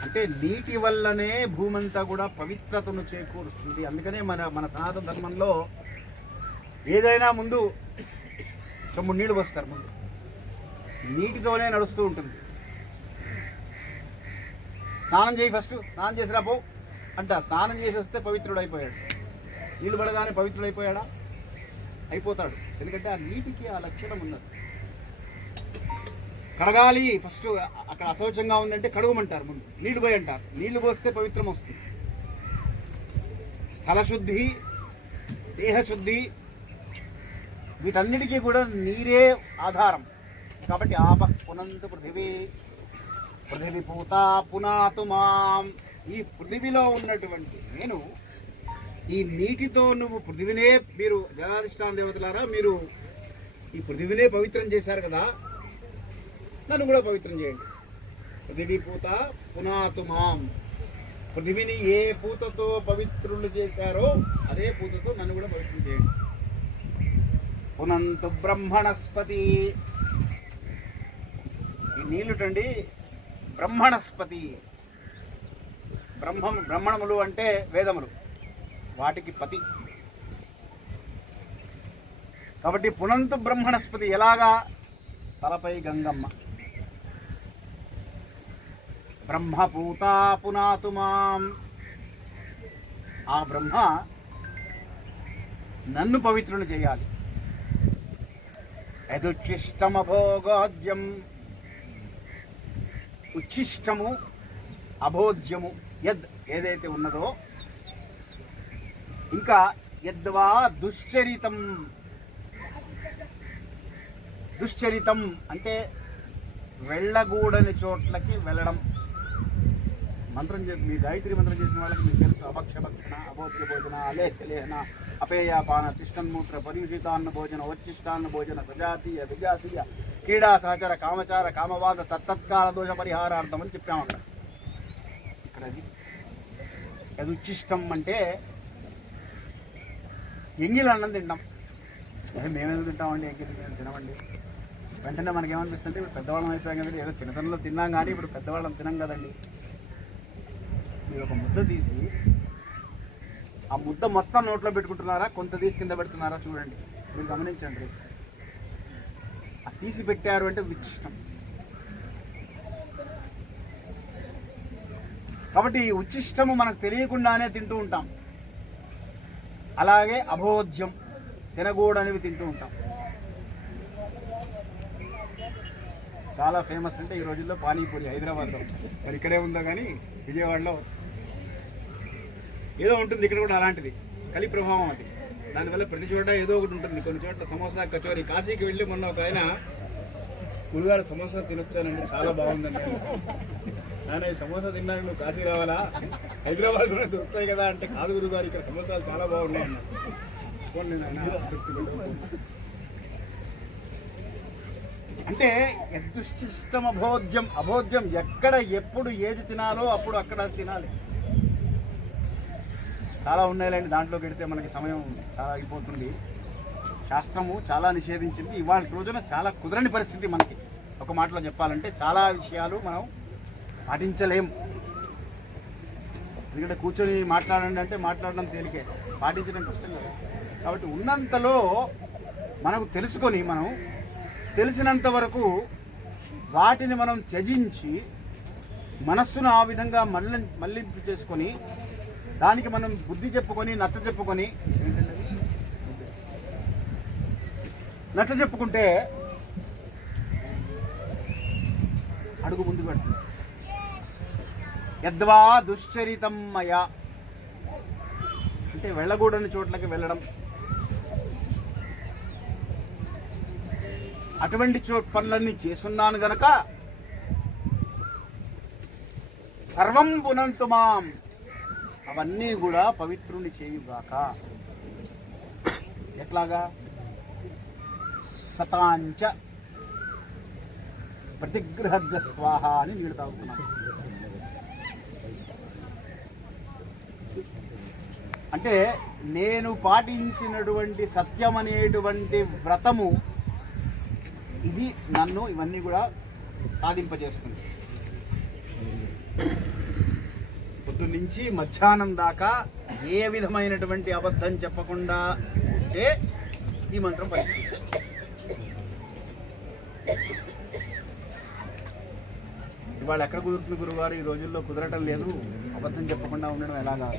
అంటే నీటి వల్లనే భూమంతా కూడా పవిత్రతను చేకూరుస్తుంది. అందుకనే మన సనాతన ధర్మంలో ఏదైనా ముందు చెంబు నీళ్ళు పోస్తారు. ముందు నీటితోనే నడుస్తూ ఉంటుంది. స్నానం చేయి, ఫస్ట్ స్నానం చేసిరా పో అంటారు. స్నానం చేసి వస్తే పవిత్రుడు అయిపోయాడు. నీళ్ళు పడగానే పవిత్రుడు అయిపోయాడా? అయిపోతాడు. ఎందుకంటే ఆ నీటికి ఆ లక్షణం ఉన్నది. కడగాలి ఫస్ట్, అక్కడ అశౌచంగా ఉందంటే కడుగుమంటారు. ముందు నీళ్లు పోయి అంటారు. నీళ్లు పోస్తే పవిత్రం వస్తుంది. స్థలశుద్ధి, దేహశుద్ధి, వీటన్నిటికీ కూడా నీరే ఆధారం. కాబట్టి ఆపఃపునంతు పృథివీ పృథివీ పూత పునాతు మాం. ఈ పృథివీలో ఉన్నటువంటి నేను, ఈ నీటితో నువ్వు పృథివీనే, మీరు జలాధిష్టాన దేవతలారా, మీరు ఈ పృథివీనే పవిత్రం చేశారు కదా, నన్ను కూడా పవిత్రం చేయండి. పృథివీ పూత పునాతు మాం. పృథివీని ఏ పూతతో పవిత్రులు చేశారో అదే పూతతో నన్ను కూడా పవిత్రం చేయండి. పునంతు బ్రహ్మణస్పతి. ఈ నీళ్ళుటండి బ్రహ్మణస్పతి. బ్రహ్మణములు అంటే వేదములు, వాటికి పతి. కాబట్టి పునంతు బ్రహ్మణస్పతి. ఎలాగా? తలపై గంగమ్మ. బ్రహ్మపూత పునాతు మాం. ఆ బ్రహ్మ నన్ను పవిత్రులు చేయాలి. యదుచ్చిష్టమభోగాద్యం. ఉచ్చిష్టము, అభోజ్యము, యద్ ఏదైతే ఉన్నదో. ఇంకా యద్వా దుశ్చరితం. దుశ్చరితం అంటే వెళ్ళగూడని చోట్లకి వెళ్ళడం. మంత్రం మీ గాయత్రి మంత్రం చేసిన వాళ్ళకి మీకు తెలుసు. అభక్షభక్షణ, అభోజ్య భోజన, అలేహలేహన, అపేయపాన, తిష్టన్మూత్ర, పరియుషితాన్న భోజన, వచ్చిష్టాన్న భోజన, సజాతీయ విజాతీయ, క్రీడా సహచర, కామచార, కామవాద, తత్తత్కాల దోష పరిహారార్థం అని చెప్పాము అక్కడ. ఇక్కడ అది ఉచ్చిష్టం అంటే ఎంగిల్ అన్నం తింటాం. మేమేదో తింటామండి, ఎంగిల్ తినమండి. వెంటనే మనకేమనిపిస్తుంది, ఇప్పుడు పెద్దవాళ్ళం అయిపోయాం కదండి, ఏదో చిన్నతనంలో తిన్నాం కానీ ఇప్పుడు పెద్దవాళ్ళం తినాం కదండి. మీరు ఒక ముద్ద తీసి ఆ ముద్ద మొత్తం నోట్లో పెట్టుకుంటున్నారా, కొంత తీసి కింద పెడుతున్నారా చూడండి, మీరు గమనించండి. అది తీసి పెట్టారు అంటే ఉచ్చిష్టం. కాబట్టి ఈ ఉచ్చిష్టము మనకు తెలియకుండానే తింటూ ఉంటాం. అలాగే అభోజ్యం, తినకూడనివి తింటూ ఉంటాం. చాలా ఫేమస్ అంటే ఈ రోజుల్లో పానీపూరి హైదరాబాద్లో. మరి ఇక్కడే ఉందో కానీ విజయవాడలో ఏదో ఉంటుంది. ఇక్కడ కూడా అలాంటిది కలి ప్రభావం అది. దానివల్ల ప్రతి చోట ఏదో ఒకటి ఉంటుంది. కొన్ని చోట్ల సమోసా, కచోరీ. కాశీకి వెళ్ళి మొన్న ఒక ఆయన గురుగారు సమోసా తినొచ్చానండి, చాలా బాగుందండి. నాన్న ఈ సమోసా తిన్నాక నువ్వు కాశీ రావాలా, హైదరాబాద్లోనే దొరుకుతాయి కదా అంటే, కాదు గురుగారు ఇక్కడ సమోసాలు చాలా బాగున్నాయి అన్న. పోనీ నాయనా, అంటే యదృష్టిష్టం అభోజ్యం. అభోజ్యం ఎక్కడ ఎప్పుడు ఏది తినాలో అప్పుడు అక్కడ తినాలి. చాలా ఉన్నాయిలేండి, దాంట్లోకి వెడితే మనకి సమయం చాలా అయిపోతుంది. శాస్త్రము చాలా నిషేధించింది. ఇవాళ రోజున చాలా కుదరని పరిస్థితి మనకి. ఒక మాటలో చెప్పాలంటే చాలా విషయాలు మనం పాటించలేం. ఎందుకంటే కూర్చొని మాట్లాడండి అంటే మాట్లాడడం తేలికే, పాటించడం కష్టం కదా. కాబట్టి ఉన్నంతలో మనకు తెలుసుకొని, మనం తెలిసినంత వరకు వాటిని మనం త్యజించి మనస్సును ఆ విధంగా మళ్లింపు చేసుకొని, దానికి మనం బుద్ధి చెప్పుకొని నచ్చ చెప్పుకుంటే అడుగు ముందు పెడుతుంది. యద్వా దుశ్చరితం మయా అంటే వెళ్ళకూడని చోట్లకి వెళ్ళడం, అటువంటి పనులన్నీ చేసున్నాను గనక సర్వం పునంతు మాం, అవన్నీ కూడా పవిత్రుని చేయుగాక. ఎట్లాగా? సతాంచ ప్రతిగ్రహద్య స్వాహ అని నీళ్ళు తాగుతున్నాం. అంటే నేను పాటించినటువంటి సత్యం అనేటువంటి వ్రతము ఇది నన్ను ఇవన్నీ కూడా సాధింపజేస్తుంది. పొద్దున్నుంచి మధ్యాహ్నం దాకా ఏ విధమైనటువంటి అబద్ధం చెప్పకుండా ఉంటే ఈ మంత్రం పనిచేస్తుంది. ఇవాళ ఎక్కడ కుదురుతుంది గురువారు? ఈ రోజుల్లో కుదరటం లేదు. అబద్ధం చెప్పకుండా ఉండడం ఎలాగా?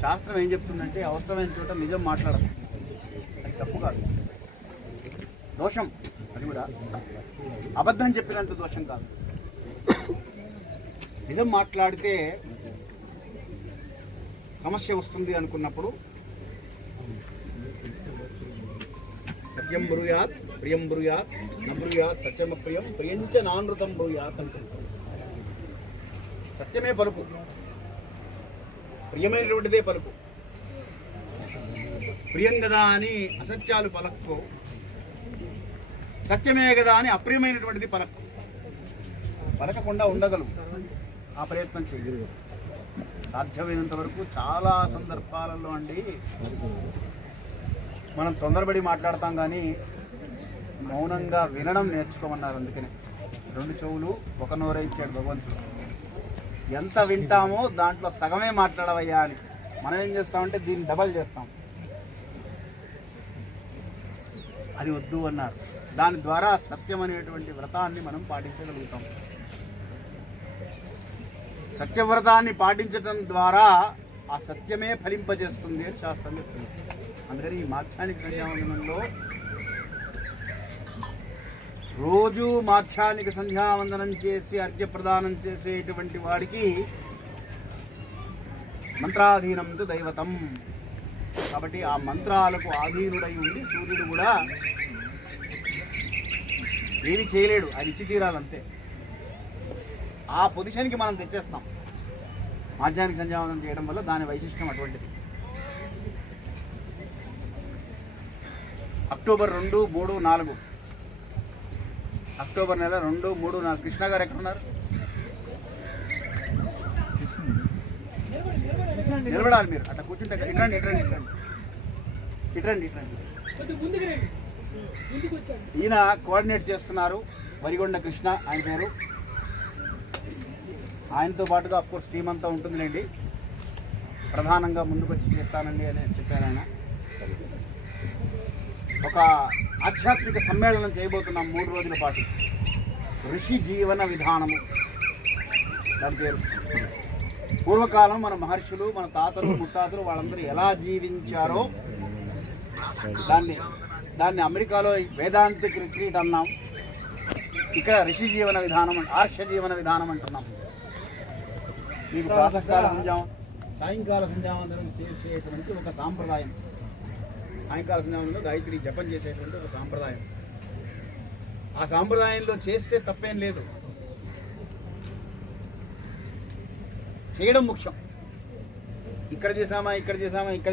శాస్త్రం ఏం చెప్తుందంటే అవసరమైన చోట నిజం మాట్లాడదు. అది తప్పు కాదు, దోషం. అది కూడా అబద్ధం చెప్పినంత దోషం కాదు. నిజం మాట్లాడితే సమస్య వస్తుంది అనుకున్నప్పుడు సత్యం బ్రూయాత్ ప్రియం బ్రూయాత్ న బ్రూయాత్ సత్యమ ప్రియం ప్రియంచ నానృతం బ్రూయాత్ అంటుంది. సత్యమే పలుకు, ప్రియమైనటువంటిదే పలుకు. ప్రియం కదా అని అసత్యాలు పలకకు, సత్యమే కదా అని అప్రియమైనటువంటిది పలకకుండా ఉండగలవు. ఆ ప్రయత్నం చేయగలరు. సాధ్యమైనంత వరకు చాలా సందర్భాలలో అండి మనం తొందరపడి మాట్లాడతాం, కానీ మౌనంగా వినడం నేర్చుకోమన్నారు. అందుకనే 2 చెవులు 1 నోరే ఇచ్చాడు భగవంతుడు. ఎంత వింటామో దాంట్లో సగమే మాట్లాడవయ్యా అని. మనం ఏం చేస్తామంటే దీన్ని డబల్ చేస్తాం. అది వద్దు అన్నారు. దాని ద్వారా సత్యం అనేటువంటి వ్రతాన్ని మనం పాటించగలుగుతాం. సత్యవ్రతాన్ని పాటించడం ద్వారా ఆ సత్యమే ఫలింపజేస్తుంది అని శాస్త్రం చెప్తుంది. అందుకని ఈ మాధ్యానిక సంధ్యావందనంలో రోజు మాధ్యానిక సంధ్యావందనం చేసి అర్ఘ్యప్రదానం చేసేటువంటి వాడికి మంత్రాధీనంతు దైవతం. కాబట్టి ఆ మంత్రాలకు ఆధీనుడై ఉండి సూర్యుడు కూడా ఏమి చేయలేడు, అది ఇచ్చి తీరాలంతే. ఆ పొజిషన్కి మనం తెచ్చేస్తాం మాధ్యానిక సంధ్యావందనం చేయడం వల్ల. దాని వైశిష్టం అటువంటిది. అక్టోబర్ 2, 3, 4 అక్టోబర్ నెల 2, 3, 4 కృష్ణ గారు ఎక్కడున్నారు? నిలబడాలి మీరు. అట్లా కూర్చుంటే ఇట్రండి. ఈయన కోఆర్డినేట్ చేస్తున్నారు, వరిగొండ కృష్ణ ఆయన పేరు. ఆయనతో పాటుగా అఫ్కోర్స్ టీం అంతా ఉంటుందిలేండి. ప్రధానంగా ముందుకు వచ్చి చేస్తానండి అని చెప్పారు ఆయన. ఒక ఆధ్యాత్మిక సమ్మేళనం చేయబోతున్నాం 3 రోజుల పాటు. ఋషి జీవన విధానము దాని పేరు. పూర్వకాలం మన మహర్షులు, మన తాతలు, ముత్తాతలు వాళ్ళందరూ ఎలా జీవించారో దాన్ని అమెరికాలో వేదాంతిక్ రిట్రీట్ అన్నాం. ఇక్కడ ఋషి జీవన విధానం, ఆర్ష జీవన విధానం అంటున్నాం. మీకు ప్రాతకాల సాయంకాల సంధ్యావందనం చేసేటువంటి ఒక సాంప్రదాయం. సాయంకాల సంధ్యావందనంలో గాయత్రి జపం చేసేటువంటి ఒక సాంప్రదాయం. ఆ సాంప్రదాయంలో చేస్తే తప్పేం లేదు. చేయడం ముఖ్యం. ఇక్కడ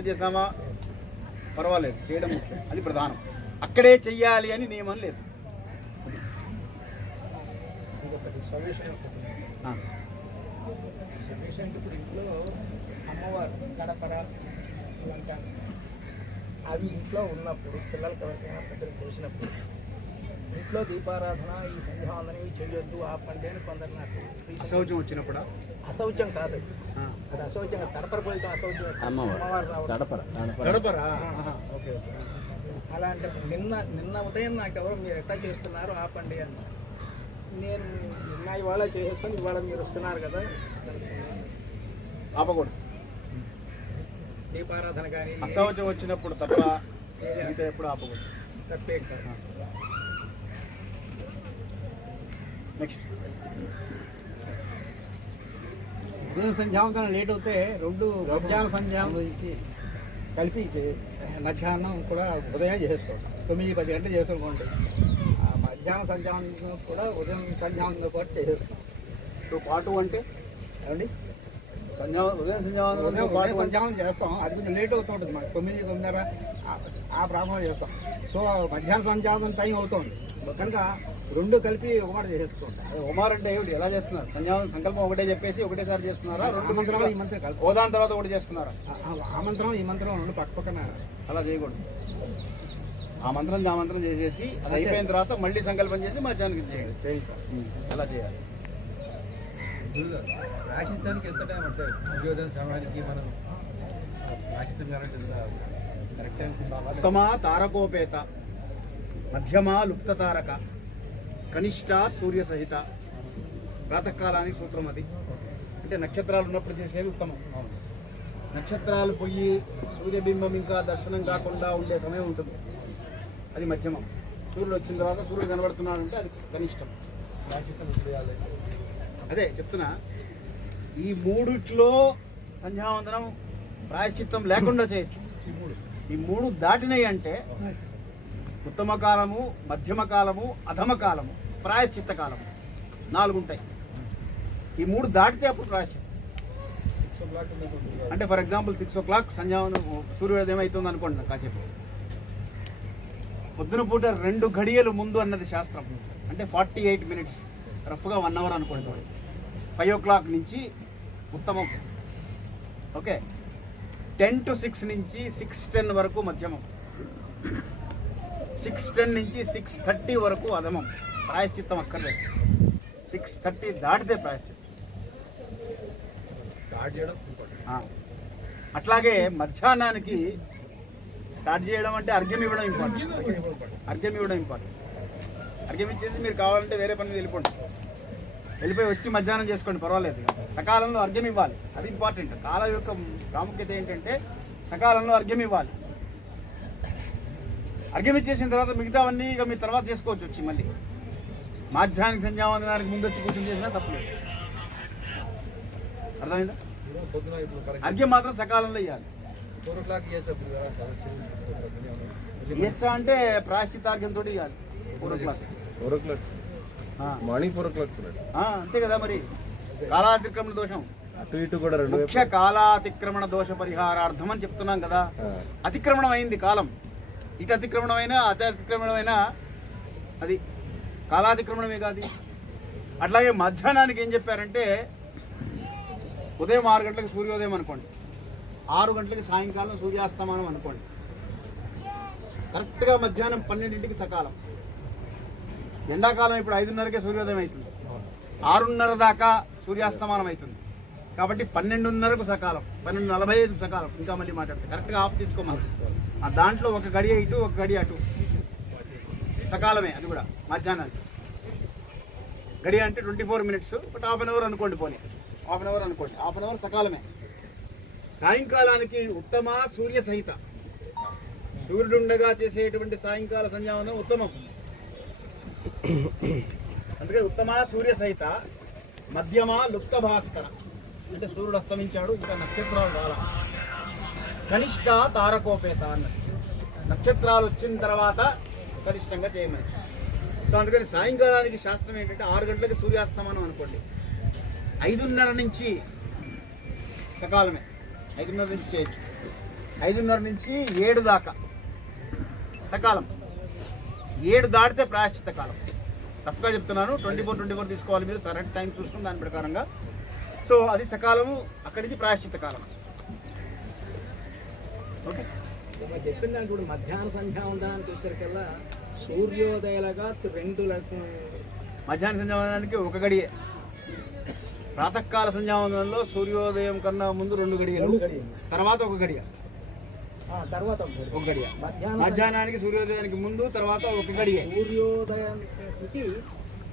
చేసామా పర్వాలేదు, చేయడం ముఖ్యం, అది ప్రధానం. అక్కడే చెయ్యాలి అని నియమం లేదు. ఇంకొకటి సొల్యూషన్ ఇప్పుడు ఇంట్లో అమ్మవారు గడపడ లంక అవి ఇంట్లో ఉన్నప్పుడు పిల్లలకి ఎవరికైనా పెద్దలు తెలిసినప్పుడు ఇంట్లో దీపారాధన ఈ సంధ్యావందనం ఇవి చేయొద్దు ఆపండి అని కొందరు నాకు అశౌచం వచ్చినప్పుడు అశౌచం కాదు, అది అశౌచంగా తడపరపోయితే అశౌచం అమ్మవారు గడపరా. అలా అంటే నిన్న ఉదయం నాకు ఎవరు మీరు ఎట్లా చేస్తున్నారు ఆపండి అని నేను నిన్న ఇవాళ చేసేసుకొని ఇవాళ మీరు వస్తున్నారు కదా ఆపకూడదు. దీపారాధన కానీ అశౌచం వచ్చినప్పుడు తప్ప మిగతా ఎప్పుడు ఆపకూడదు. తప్పే కదా. నెక్స్ట్ ఉదయం సంధ్యావందనం లేట్ అవుతే రెండు మధ్యాహ్న సంధ్యావందనం నుంచి కలిపి మధ్యాహ్నం కూడా ఉదయం చేస్తాం. 9-10 గంటలు చేస్తానుకోండి. మధ్యాహ్న సంధ్యావందనం కూడా ఉదయం సంధ్యావందనం కూడా చేసేస్తాం. పాటు అంటే ఏమండి ఉదయం సంధ్యావందనం చేస్తాం. అది కొంచెం లేట్ అవుతుంటుంది మాకు. 9-9:30 ఆ ప్రాంతంలో చేస్తాం. సో మధ్యాహ్న సంధ్యావందనం టైం అవుతుంది కనుక రెండు కలిపి ఒకటి చేసేస్తుంటాం. ఉమార్ అంటే ఏమిటి, ఎలా చేస్తున్నారు? సంకల్పం ఒకటే చెప్పేసి ఒకటేసారి చేస్తున్నారా? ఆ మంత్రం ఈ మంత్రం కలిపి ఓదాని తర్వాత ఒకటి చేస్తున్నారా? ఆ మంత్రం ఈ మంత్రం రెండు పక్కన అలా చేయకూడదు. ఆ మంత్రం చేసేసి అది అయిపోయిన తర్వాత మళ్ళీ సంకల్పం చేసి మధ్యాహ్నానికి చేయాలి. అలా చేయాలి. రాశిత్వానికి ఎంత టైం అంటే సూర్యోదయం సమయానికి మనం రాశిత్వం కరెక్ట్ టైం ఉత్తమ తారకోపేత, మధ్యమ లుప్త తారక, కనిష్ట సూర్య సహిత. ప్రాతకాలానికి సూత్రం అది. అంటే నక్షత్రాలు ఉన్నప్పుడు చేసేది ఉత్తమం. నక్షత్రాలు పోయి సూర్యబింబం ఇంకా దర్శనం కాకుండా ఉండే సమయం ఉంటుంది, అది మధ్యమం. సూర్యుడు వచ్చిన తర్వాత సూర్యుడు కనబడుతున్నాడంటే అది కనిష్టం. అదే చెప్తున్నా, ఈ మూడిట్లో సంధ్యావందనం ప్రాయశ్చిత్తం లేకుండా చేయొచ్చు. ఈ మూడు దాటినాయి అంటే ఉత్తమ కాలము, మధ్యమ కాలము, అధమ కాలము, ప్రాయశ్చిత్త కాలము 4 ఉంటాయి. ఈ 3 దాటితే అప్పుడు ప్రాయశ్చిత్తం. అంటే ఫర్ ఎగ్జాంపుల్ 6 o'clock సంధ్యావందనం సూర్యోదయం అవుతుంది అనుకోండి. కాసేపు పొద్దున పూట 2 గడియలు ముందు అన్నది శాస్త్రం. అంటే 48 minutes, రఫ్గా 1 hour అనుకోండి. 5 o'clock నుంచి ఉత్తమం. ఓకే, 10 to 6 నుంచి 6:10 వరకు మధ్యమం, 6:10 నుంచి 6:30 వరకు అధమం. ప్రాయశ్చిత్తం అక్కర్లేదు. 6:30 దాటితే ప్రాయశ్చిత్తం. అట్లాగే మధ్యాహ్నానికి స్టార్ట్ చేయడం అంటే అర్ఘ్యం ఇవ్వడం ఇంపార్టెంట్. అర్ఘ్యం ఇచ్చేసి మీరు కావాలంటే వేరే పని వెళ్ళిపోయి వచ్చి మధ్యాహ్నం చేసుకోండి, పర్వాలేదు. సకాలంలో అర్ఘ్యం ఇవ్వాలి, అది ఇంపార్టెంట్. కాలం యొక్క ప్రాముఖ్యత ఏంటంటే సకాలంలో అర్ఘ్యం ఇవ్వాలి. అర్ఘ్యం ఇచ్చేసిన తర్వాత మిగతావన్నీ ఇక మీరు తర్వాత చేసుకోవచ్చు. వచ్చి మళ్ళీ మాధ్యాహ్నిక సంధ్యావందనానికి ముందు వచ్చి కూర్చొని చేసినా తప్పలేదు. అర్థమైందా? అర్ఘ్యం మాత్రం సకాలంలో ఇవ్వాలి. 4 o'clock ఇచ్చా అంటే ప్రాయశ్చిత్తార్ఘ్యంతో ఇవ్వాలి. 4 o'clock మార్నింగ్ 4 o'clock అంతే కదా. మరి కాలాతిక్రమణ దోషం అటు ఇటు కూడా ముఖ్య కాలాతిక్రమణ దోష పరిహారార్థం అని చెప్తున్నాం కదా. అతిక్రమణం అయింది కాలం. ఇటు అతిక్రమణమైనా అతి అతిక్రమణమైనా అది కాలాతిక్రమణమే కాదు. అట్లాగే మధ్యాహ్నానికి ఏం చెప్పారంటే ఉదయం 6 గంటలకు సూర్యోదయం అనుకోండి, 6 గంటలకి సాయంకాలం సూర్యాస్తమానం అనుకోండి. కరెక్ట్గా మధ్యాహ్నం 12ంటికి సకాలం. ఎండాకాలం ఇప్పుడు 5:30కే సూర్యోదయం అవుతుంది, 6:30 దాకా సూర్యాస్తమానం అవుతుంది. కాబట్టి 12:30కు సకాలం, 12:45కు సకాలం. ఇంకా మళ్ళీ మాట్లాడితే కరెక్ట్గా ఆఫ్ తీసుకోమని. ఆ దాంట్లో ఒక గడియ ఇటు ఒక గడియ అటు సకాలమే. అది కూడా మధ్యాహ్నానికి గడియ అంటే 24 minutes, బట్ 1/2 hour అనుకోండి. పోనీ 1/2 hour అనుకోండి, 1/2 hour సకాలమే. సాయంకాలానికి ఉత్తమ సూర్య సహిత, సూర్యుడుండగా చేసేటువంటి సాయంకాల సంధ్యావందనం ఉత్తమం. అందుకని ఉత్తమ సూర్య సహిత, మధ్యమ లుప్త భాస్కర, అంటే సూర్యుడు అస్తమించాడు, ఇంకా నక్షత్రాలు రాలా. కనిష్ట తారకోపేత అన్నది, నక్షత్రాలు వచ్చిన తర్వాత కనిష్టంగా చేయమని. సో అందుకని సాయంకాలానికి శాస్త్రం ఏంటంటే 6 గంటలకి సూర్యాస్తమానం అనుకోండి, 5:30 నుంచి సకాలమే. 5:30 నుంచి చేయొచ్చు. 5:30 నుంచి 7 దాకా సకాలం. 7 దాటితే ప్రాయశ్చిత్త కాలం. రఫ్గా చెప్తున్నాను. 24 తీసుకోవాలి మీరు, కరెక్ట్ టైం చూసుకుని దాని ప్రకారంగా. సో అది సకాలము, అక్కడి నుంచి ప్రాయశ్చిత్త కాలం. ఓకే, ఇప్పుడు చెప్పిన దానికి ఇప్పుడు మధ్యాహ్న సంధ్యావందనానికి వచ్చేసరికల్లా సూర్యోదయాలుగా 2 మధ్యాహ్న సంధ్యావందనానికి 1 గడియే. ప్రాతకాల సంధ్యావందనంలో సూర్యోదయం కన్నా ముందు 2 గడియలు, తర్వాత 1 గడియ, తర్వాత 1 గడియ. మధ్యాహ్నానికి సూర్యోదయానికి ముందు, తర్వాత 1 గడియ. సూర్యోదయానికి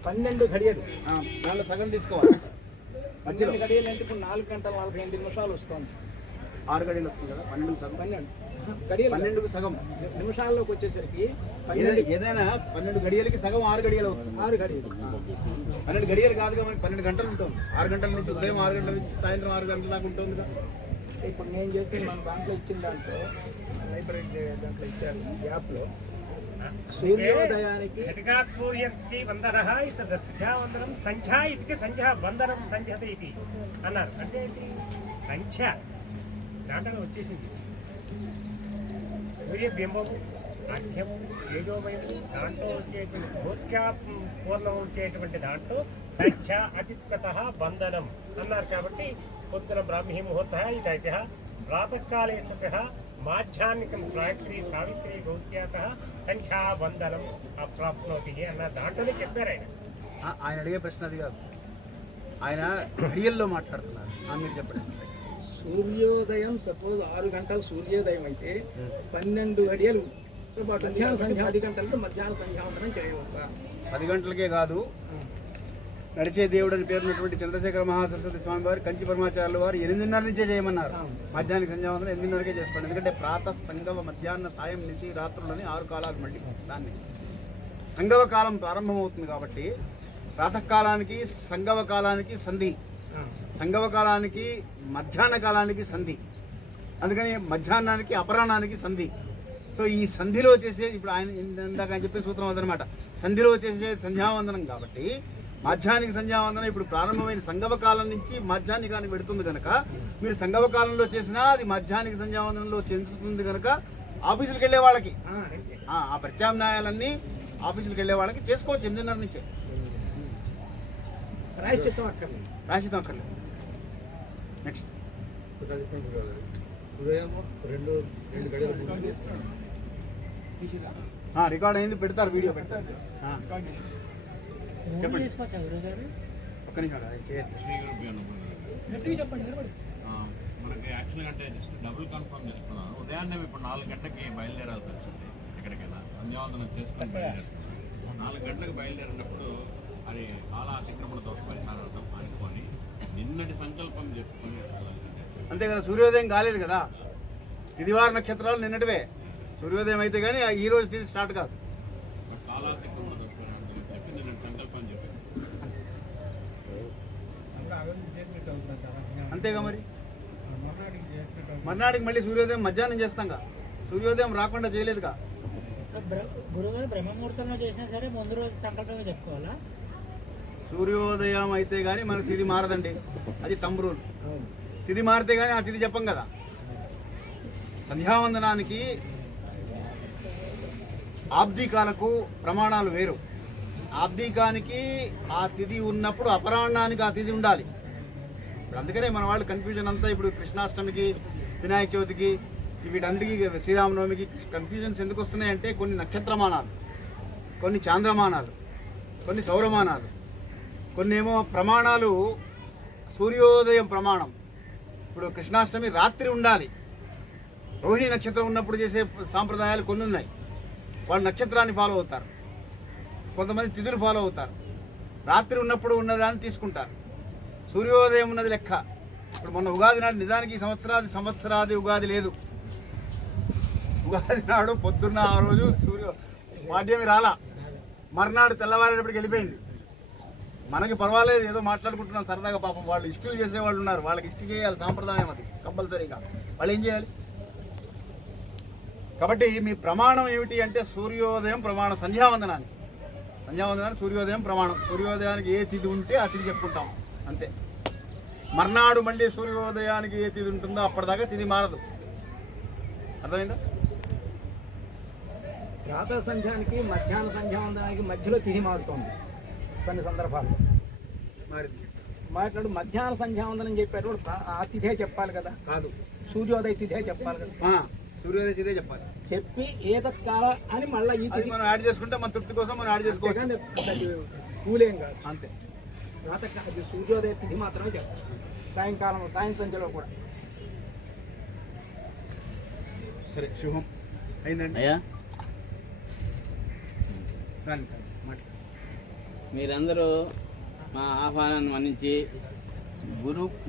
12 గడియలు. దాంట్లో సగం తీసుకోవాలి. మధ్యలో గడియలు అంటే ఇప్పుడు 4 గంటల 48 నిమిషాలు వస్తుంది. 6 గడియలు వస్తుంది కదా, 12 సగం. 12 గడియలు, 12కు సగం నిమిషాల్లోకి వచ్చేసరికి ఏదైనా 12 గడియలకి సగం 6 గడియలు అవుతుంది. 6 గడియలు. 12 గడియలు కాదుగా, మనకి 12 గంటలు ఉంటుంది. 6 గంటల నుంచి ఉదయం 6 గంటల నుంచి సాయంత్రం 6 గంటల దాకా ఉంటుంది కదా. ఇప్పుడు నేను చేస్తే మన దాంట్లో ఇచ్చిన దాంట్లో లైబ్రరీ దాంట్లో ఇచ్చారు యాప్లో సూర్యోదయానికి వందనః ఇతర సంధ్యావందనం సంధ్యా ఇది సంధ్యా వందనం సంధ్యత ఇది అన్నారు. అంటే ఏంటి? సంఖ్య దాంట్లో వచ్చేసింది. సూర్య బింబము, అధ్యము, తేజోమయము, దాంట్లో వచ్చేటువంటి భూత్యా పూర్ణం వచ్చేటువంటి దాంట్లో సంఖ్య అతిత్వత బంధనం అన్నారు. కాబట్టి పొద్దున బ్రాహ్మీ ముహూర్త ఇదైతే ప్రాతకాలే సత మాధ్యాహ్నికం గాయత్రి సావిత్రి గౌత్యాత సంఖ్యాబంధనం అప్రాప్నోతి అన్న దాంట్లోనే చెప్పారు ఆయన. ఆయన అడిగే ప్రశ్న అది కాదు, ఆయన గడియల్లో మాట్లాడుతున్నారు. మీరు చెప్పండి. సూర్యోదయం సపోజ్ 6 గంటలు సూర్యోదయం అయితే 12 గడియలు మధ్యాహ్న సంధ్యా 10 గంటలతో మధ్యాహ్న సంధ్యావందనం చేయవచ్చా? 10 గంటలకే కాదు, నడిచే దేవుడు అని పేరున్నటువంటి చంద్రశేఖర మహాసరస్వతి స్వామి వారు, కంచి పరమాచార్యుల వారు 8:30 నుంచే చేయమన్నారు. మధ్యాహ్న సంధ్యావందనం 8:30కే చేసుకోండి. ఎందుకంటే ప్రాతః సంగవ మధ్యాహ్న సాయం నిశి రాత్రులని 6 కాలాలు మళ్ళీ దాన్ని సంగవ కాలం ప్రారంభమవుతుంది. కాబట్టి ప్రాతకాలానికి సంగవ కాలానికి సంధి, సంగవ కాలానికి మధ్యాహ్న కాలానికి సంధి, అందుకని మధ్యాహ్నానికి అపరాహ్నానికి సంధి. సో ఈ సంధిలో చేసే, ఇప్పుడు ఆయన ఇందాక ఆయన చెప్పే సూత్రం అదనమాట, సంధిలో చేసే సంధ్యావందనం. కాబట్టి మధ్యాహ్నిక సంధ్యావందనం ఇప్పుడు ప్రారంభమైన సంగవ కాలం నుంచి మధ్యాహ్నికానికి పెడుతుంది కనుక, మీరు సంగవ కాలంలో చేసినా అది మధ్యాహ్నిక సంధ్యావందనంలో చెందుతుంది కనుక ఆఫీసులకు వెళ్ళే వాళ్ళకి ఆ ప్రత్యామ్నాయాలన్నీ ఆఫీసులకు వెళ్ళే వాళ్ళకి చేసుకోవచ్చు 8:30 నుంచే. ప్రాయశ్చిత్తం అక్కర్లేదు. ప్రాయశ్చిత్తం అక్కర్లేదు. నెక్స్ట్ రికార్డ్ అయింది, పెడతారు, వీడియో పెడతారు. చెప్పండి, ఒక్క నిమిషం చెప్పండి. మనకి యాక్చువల్గా అంటే జస్ట్ డబుల్ కన్ఫర్మ్ చేస్తున్నాను. ఉదయాన్నే ఇప్పుడు 4 గంటలకి బయలుదేరాల్సి వచ్చింది. ఎక్కడికైనా సంధ్యావందనం చేసుకొని బయలుదేరుతున్నాను. 4 గంటలకు బయలుదేరినప్పుడు అది కాల అతిక్రమణ దోష పరిహారార్థం అనుకొని నిన్నటి సంకల్పం చెప్పుకొని అంతే కదా. సూర్యోదయం కాలేదు కదా, తిదివార నక్షత్రాలు నిన్నటివే. సూర్యోదయం అయితే కానీ ఈ రోజు తిది స్టార్ట్ కాదు. కాలాతిక్రమణ దోష పరిహారం చెప్పి నిన్నటి సంకల్పం చెప్పి అంతేగా. మరి మర్నాడికి మళ్ళీ సూర్యోదయం మధ్యాహ్నం చేస్తాంగా, సూర్యోదయం రాకుండా చేయలేదుగా. గురుగారు బ్రహ్మముహూర్తంలో చేసినా సరే ముందు రోజు సంకల్పమే చెప్పుకోవాలా? సూర్యోదయం అయితే కానీ మనకు తిది మారదండి, అది తమ్ము రూల్. తిది మారితే కానీ ఆ తిది చెప్పం కదా. సంధ్యావందనానికి ఆబ్దికాలకు ప్రమాణాలు వేరు. ఆబ్దికానికి ఆ తిది ఉన్నప్పుడు అపరాహ్నానికి ఆ తిది ఉండాలి. ఇప్పుడు అందుకనే మన వాళ్ళు కన్ఫ్యూజన్ అంతా ఇప్పుడు కృష్ణాష్టమికి, వినాయక చవితికి, వీటన్నిటికీ, శ్రీరామనవమికి కన్ఫ్యూజన్స్ ఎందుకు వస్తున్నాయంటే కొన్ని నక్షత్రమానాలు, కొన్ని చాంద్రమానాలు, కొన్ని సౌరమానాలు, కొన్ని ఏమో ప్రమాణాలు సూర్యోదయం ప్రమాణం. ఇప్పుడు కృష్ణాష్టమి రాత్రి ఉండాలి. రోహిణి నక్షత్రం ఉన్నప్పుడు చేసే సాంప్రదాయాలు కొన్ని ఉన్నాయి. వాళ్ళు నక్షత్రాన్ని ఫాలో అవుతారు, కొంతమంది తిథులు ఫాలో అవుతారు. రాత్రి ఉన్నప్పుడు ఉన్నదాన్ని తీసుకుంటారు. సూర్యోదయం ఉన్నది లెక్క. ఇప్పుడు మొన్న ఉగాది నాడు నిజానికి సంవత్సరాది ఉగాది లేదు. ఉగాది నాడు పొద్దున్న ఆ రోజు పాడ్యమి రాలా, మర్నాడు తెల్లవారేటప్పటికి వెళ్ళిపోయింది. మనకి పర్వాలేదు, ఏదో మాట్లాడుకుంటున్నాం సరదాగా. పాపం వాళ్ళు ఇష్టలు చేసేవాళ్ళు ఉన్నారు, వాళ్ళకి ఇష్ట చేయాలి, సాంప్రదాయం అది కంపల్సరీగా. వాళ్ళు ఏం చేయాలి? కాబట్టి మీ ప్రమాణం ఏమిటి అంటే సూర్యోదయం ప్రమాణం. సంధ్యావందనానికి సూర్యోదయం ప్రమాణం. సూర్యోదయానికి ఏ తిథి ఉంటే ఆ తిథి చెప్పుకుంటాం అంతే. మర్నాడు మళ్ళీ సూర్యోదయానికి ఏ తిథి ఉంటుందో అప్పటిదాకా తిథి మారదు. అర్థమైందా? ప్రాతः సంధ్యానికి మధ్యాహ్న సంధ్యావందనానికి మధ్యలో తిథి మారుతోంది కొన్ని సందర్భాల్లో. మాట్లాడు మధ్యాహ్న సంధ్యావందనం చెప్పేటప్పుడు ఆ తిథే చెప్పాలి కదా, కాదు సూర్యోదయ తిథే చెప్పాలి కదా. సూర్యోదయ తిథే చెప్పాలి చెప్పి ఏతత్కాల అని మళ్ళీ ఈ తిథి మనం యాడ్ చేసుకుంటే మన తృప్తి కోసం మనం యాడ్ చేసుకోవచ్చు. కానీ కూలేం కాదు. అంతే. ప్రాతకాల సూర్యోదయ తిథి మాత్రమే చెప్పాలి. సాయంకాలం సాయం సంధ్యలో కూడా. సరే, శుభం అయిందండి. అయ్యా రండి. మీరందరూ మా ఆహ్వానాన్ని మన్నించి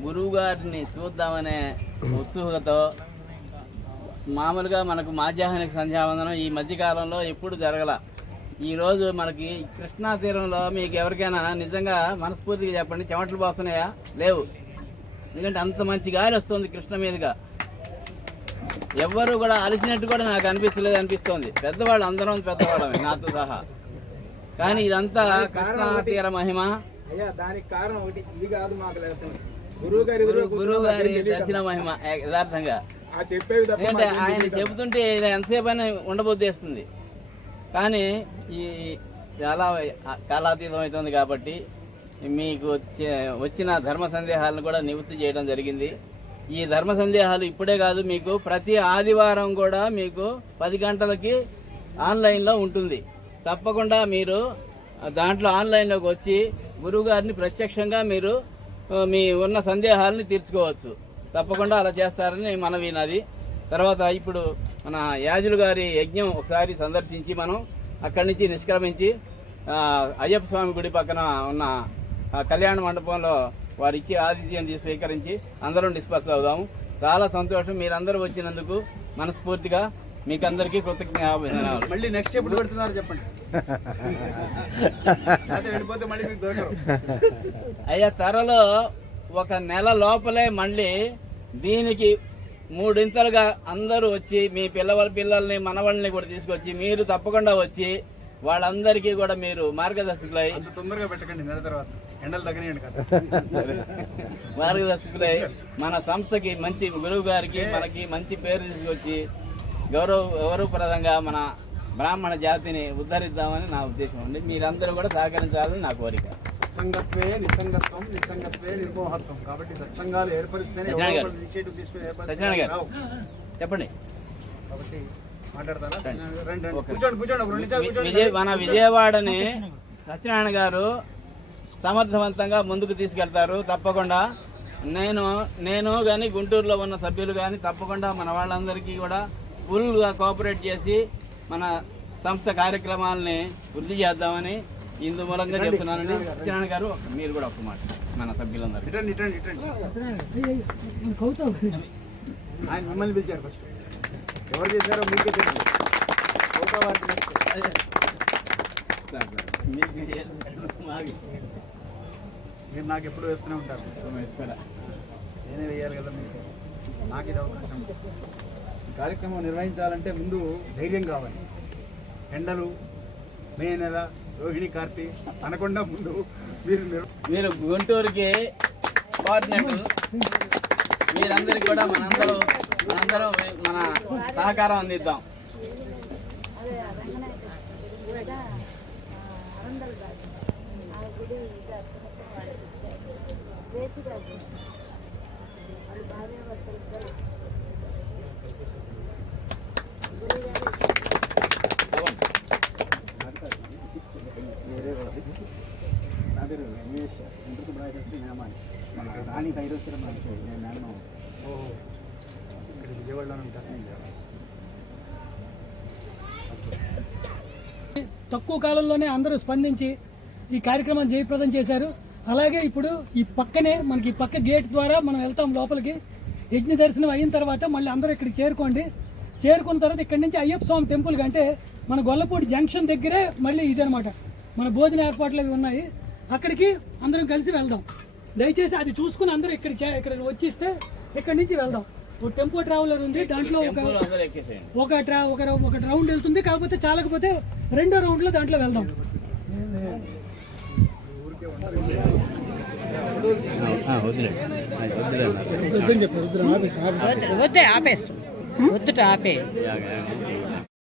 గురువు గారిని చూద్దామనే ఉత్సుకతో మామూలుగా మనకు మాధ్యాహ్నిక సంధ్యావందనం ఈ మధ్యకాలంలో ఎప్పుడు జరగల. ఈరోజు మనకి కృష్ణా తీరంలో మీకు ఎవరికైనా నిజంగా మనస్ఫూర్తిగా చెప్పండి, చెమటలు పోస్తున్నాయా? లేవు. ఎందుకంటే అంత మంచి గాలి వస్తుంది కృష్ణ మీదుగా. ఎవ్వరు కూడా అలసినట్టు కూడా నాకు అనిపిస్తోంది. పెద్దవాళ్ళు అందరం పెద్దవాళ్ళమే నాతో సహా. కానీ ఇదంతా కృష్ణా తీర మహిమ. అయ్యా దానికి కారణం ఒకటి ఇది కాదు, మాకు గురువు గారి దర్శన మహిమ యథార్థంగా. చెప్పేవి ఎందుకంటే ఆయన చెబుతుంటే ఎంతసేపు అయినా ఉండబోద్దేస్తుంది. కానీ ఈ చాలా కాలాతీతం అవుతుంది కాబట్టి మీకు వచ్చిన ధర్మ సందేహాలను కూడా నివృత్తి చేయడం జరిగింది. ఈ ధర్మ సందేహాలు ఇప్పుడే కాదు, మీకు ప్రతి ఆదివారం కూడా మీకు 10 గంటలకి ఆన్లైన్లో ఉంటుంది. తప్పకుండా మీరు దాంట్లో ఆన్లైన్లోకి వచ్చి గురువుగారిని ప్రత్యక్షంగా మీరు మీ ఉన్న సందేహాలని తీర్చుకోవచ్చు. తప్పకుండా అలా చేస్తారని మనవి నాది. తర్వాత ఇప్పుడు మన యాజులు గారి యజ్ఞం ఒకసారి సందర్శించి మనం అక్కడి నుంచి నిష్క్రమించి అయ్యప్ప స్వామి గుడి పక్కన ఉన్న కళ్యాణ మండపంలో వారికి ఆతిథ్యం స్వీకరించి అందరం డిస్పర్స్ అవుదాము. చాలా సంతోషం మీరందరూ వచ్చినందుకు. మనస్ఫూర్తిగా మీకందరికీ కృతజ్ఞతలు. మళ్ళీ నెక్స్ట్ ఎప్పుడు పెడుతున్నారు చెప్పండి. వెళ్ళిపోతే మళ్ళీ మీకు దొరకరు. అయ్యా త్వరలో 1 నెల లోపలే మళ్ళీ దీనికి 3 అందరూ వచ్చి మీ పిల్లల్ని మనవాళ్ళని కూడా తీసుకొచ్చి మీరు తప్పకుండా వచ్చి వాళ్ళందరికీ కూడా మీరు మార్గదర్శకులై, అంత తొందరగా పెట్టకండి, నెల తర్వాత ఎండలు తగ్గనియండి కాస్త. మార్గదర్శకులై మన సంస్థకి మంచి గురువు గారికి మనకి మంచి పేరు తీసుకొచ్చి గౌరవప్రదంగా మన బ్రాహ్మణ జాతిని ఉద్ధరిద్దామని నా ఉద్దేశం అండి. మీరందరూ కూడా సహకరించాలని నా కోరిక. సత్సంగత్వే నిస్సంగత్వం, నిస్సంగత్వే నిర్మోహత్వం. కాబట్టి సత్సంగాలు ఏర్పరిస్తేనే ఇనిషియేటివ్ తీసుకుని చెప్పండి. కాబట్టి మాట్లాడతారా? కూర్చోండి. మన విజయవాడని సత్యనారాయణ గారు సమర్థవంతంగా ముందుకు తీసుకెళ్తారు. తప్పకుండా నేను కానీ గుంటూరులో ఉన్న సభ్యులు కానీ తప్పకుండా మన వాళ్ళందరికీ కూడా ఫుల్గా కోఆపరేట్ చేసి మన సంస్థ కార్యక్రమాలని వృద్ధి చేద్దామని ఇందు మూలంగా చెప్తున్నానండి. సత్యనారాయణ గారు మీరు కూడా ఒక మాట మన సభ్యులందరూ. ఆయన మిమ్మల్ని పిలిచారు ఫస్ట్. ఎవరు చేశారో మీకే తెలియదు. మీరు నాకు ఎప్పుడు వేస్తూనే ఉంటారు. నేనే వేయాలి కదా మీకు. నాకు ఇది అవకాశం. ఈ కార్యక్రమం నిర్వహించాలంటే ముందు ధైర్యం కావాలి. ఎండలు, మే నెల, రోహిణి కార్తీ అనకుండా ముందు మీరు గుంటూరుకి కోఆర్డినేటర్, మీరందరికీ కూడా మనందరం మన సహకారం అందిద్దాం. నా పేరు రమేష్. రాణి భైరవశ్వరం నేను ఇక్కడ విజయవాడలో ఉంటాను. తక్కువ కాలంలోనే అందరూ స్పందించి ఈ కార్యక్రమాన్ని జయప్రదం చేశారు. అలాగే ఇప్పుడు ఈ పక్కనే మనకి ఈ పక్క గేట్ ద్వారా మనం వెళ్తాం లోపలికి. యజ్ఞ దర్శనం అయిన తర్వాత మళ్ళీ అందరూ ఇక్కడికి చేరుకోండి. చేరుకున్న తర్వాత ఇక్కడి నుంచి అయ్యప్ప స్వామి టెంపుల్ కంటే మన గొల్లపూడి జంక్షన్ దగ్గరే మళ్ళీ ఇదనమాట మన భోజన ఏర్పాట్లు అవి ఉన్నాయి. అక్కడికి అందరం కలిసి వెళ్దాం. దయచేసి అది చూసుకుని అందరూ ఇక్కడ వచ్చిస్తే ఇక్కడి నుంచి వెళ్దాం. ఒక టెంపో ట్రావెలర్ ఉంది, దాంట్లో ఒక రౌండ్ వెళ్తుంది. కాకపోతే చాలకపోతే 2వ రౌండ్లో దాంట్లో వెళ్దాం. వదిలే వదిలే వద్దని చెప్పారు వద్దు ఆపేసి వద్దే ఆపేస్ట్ వద్దుట ఆపే అన్నారు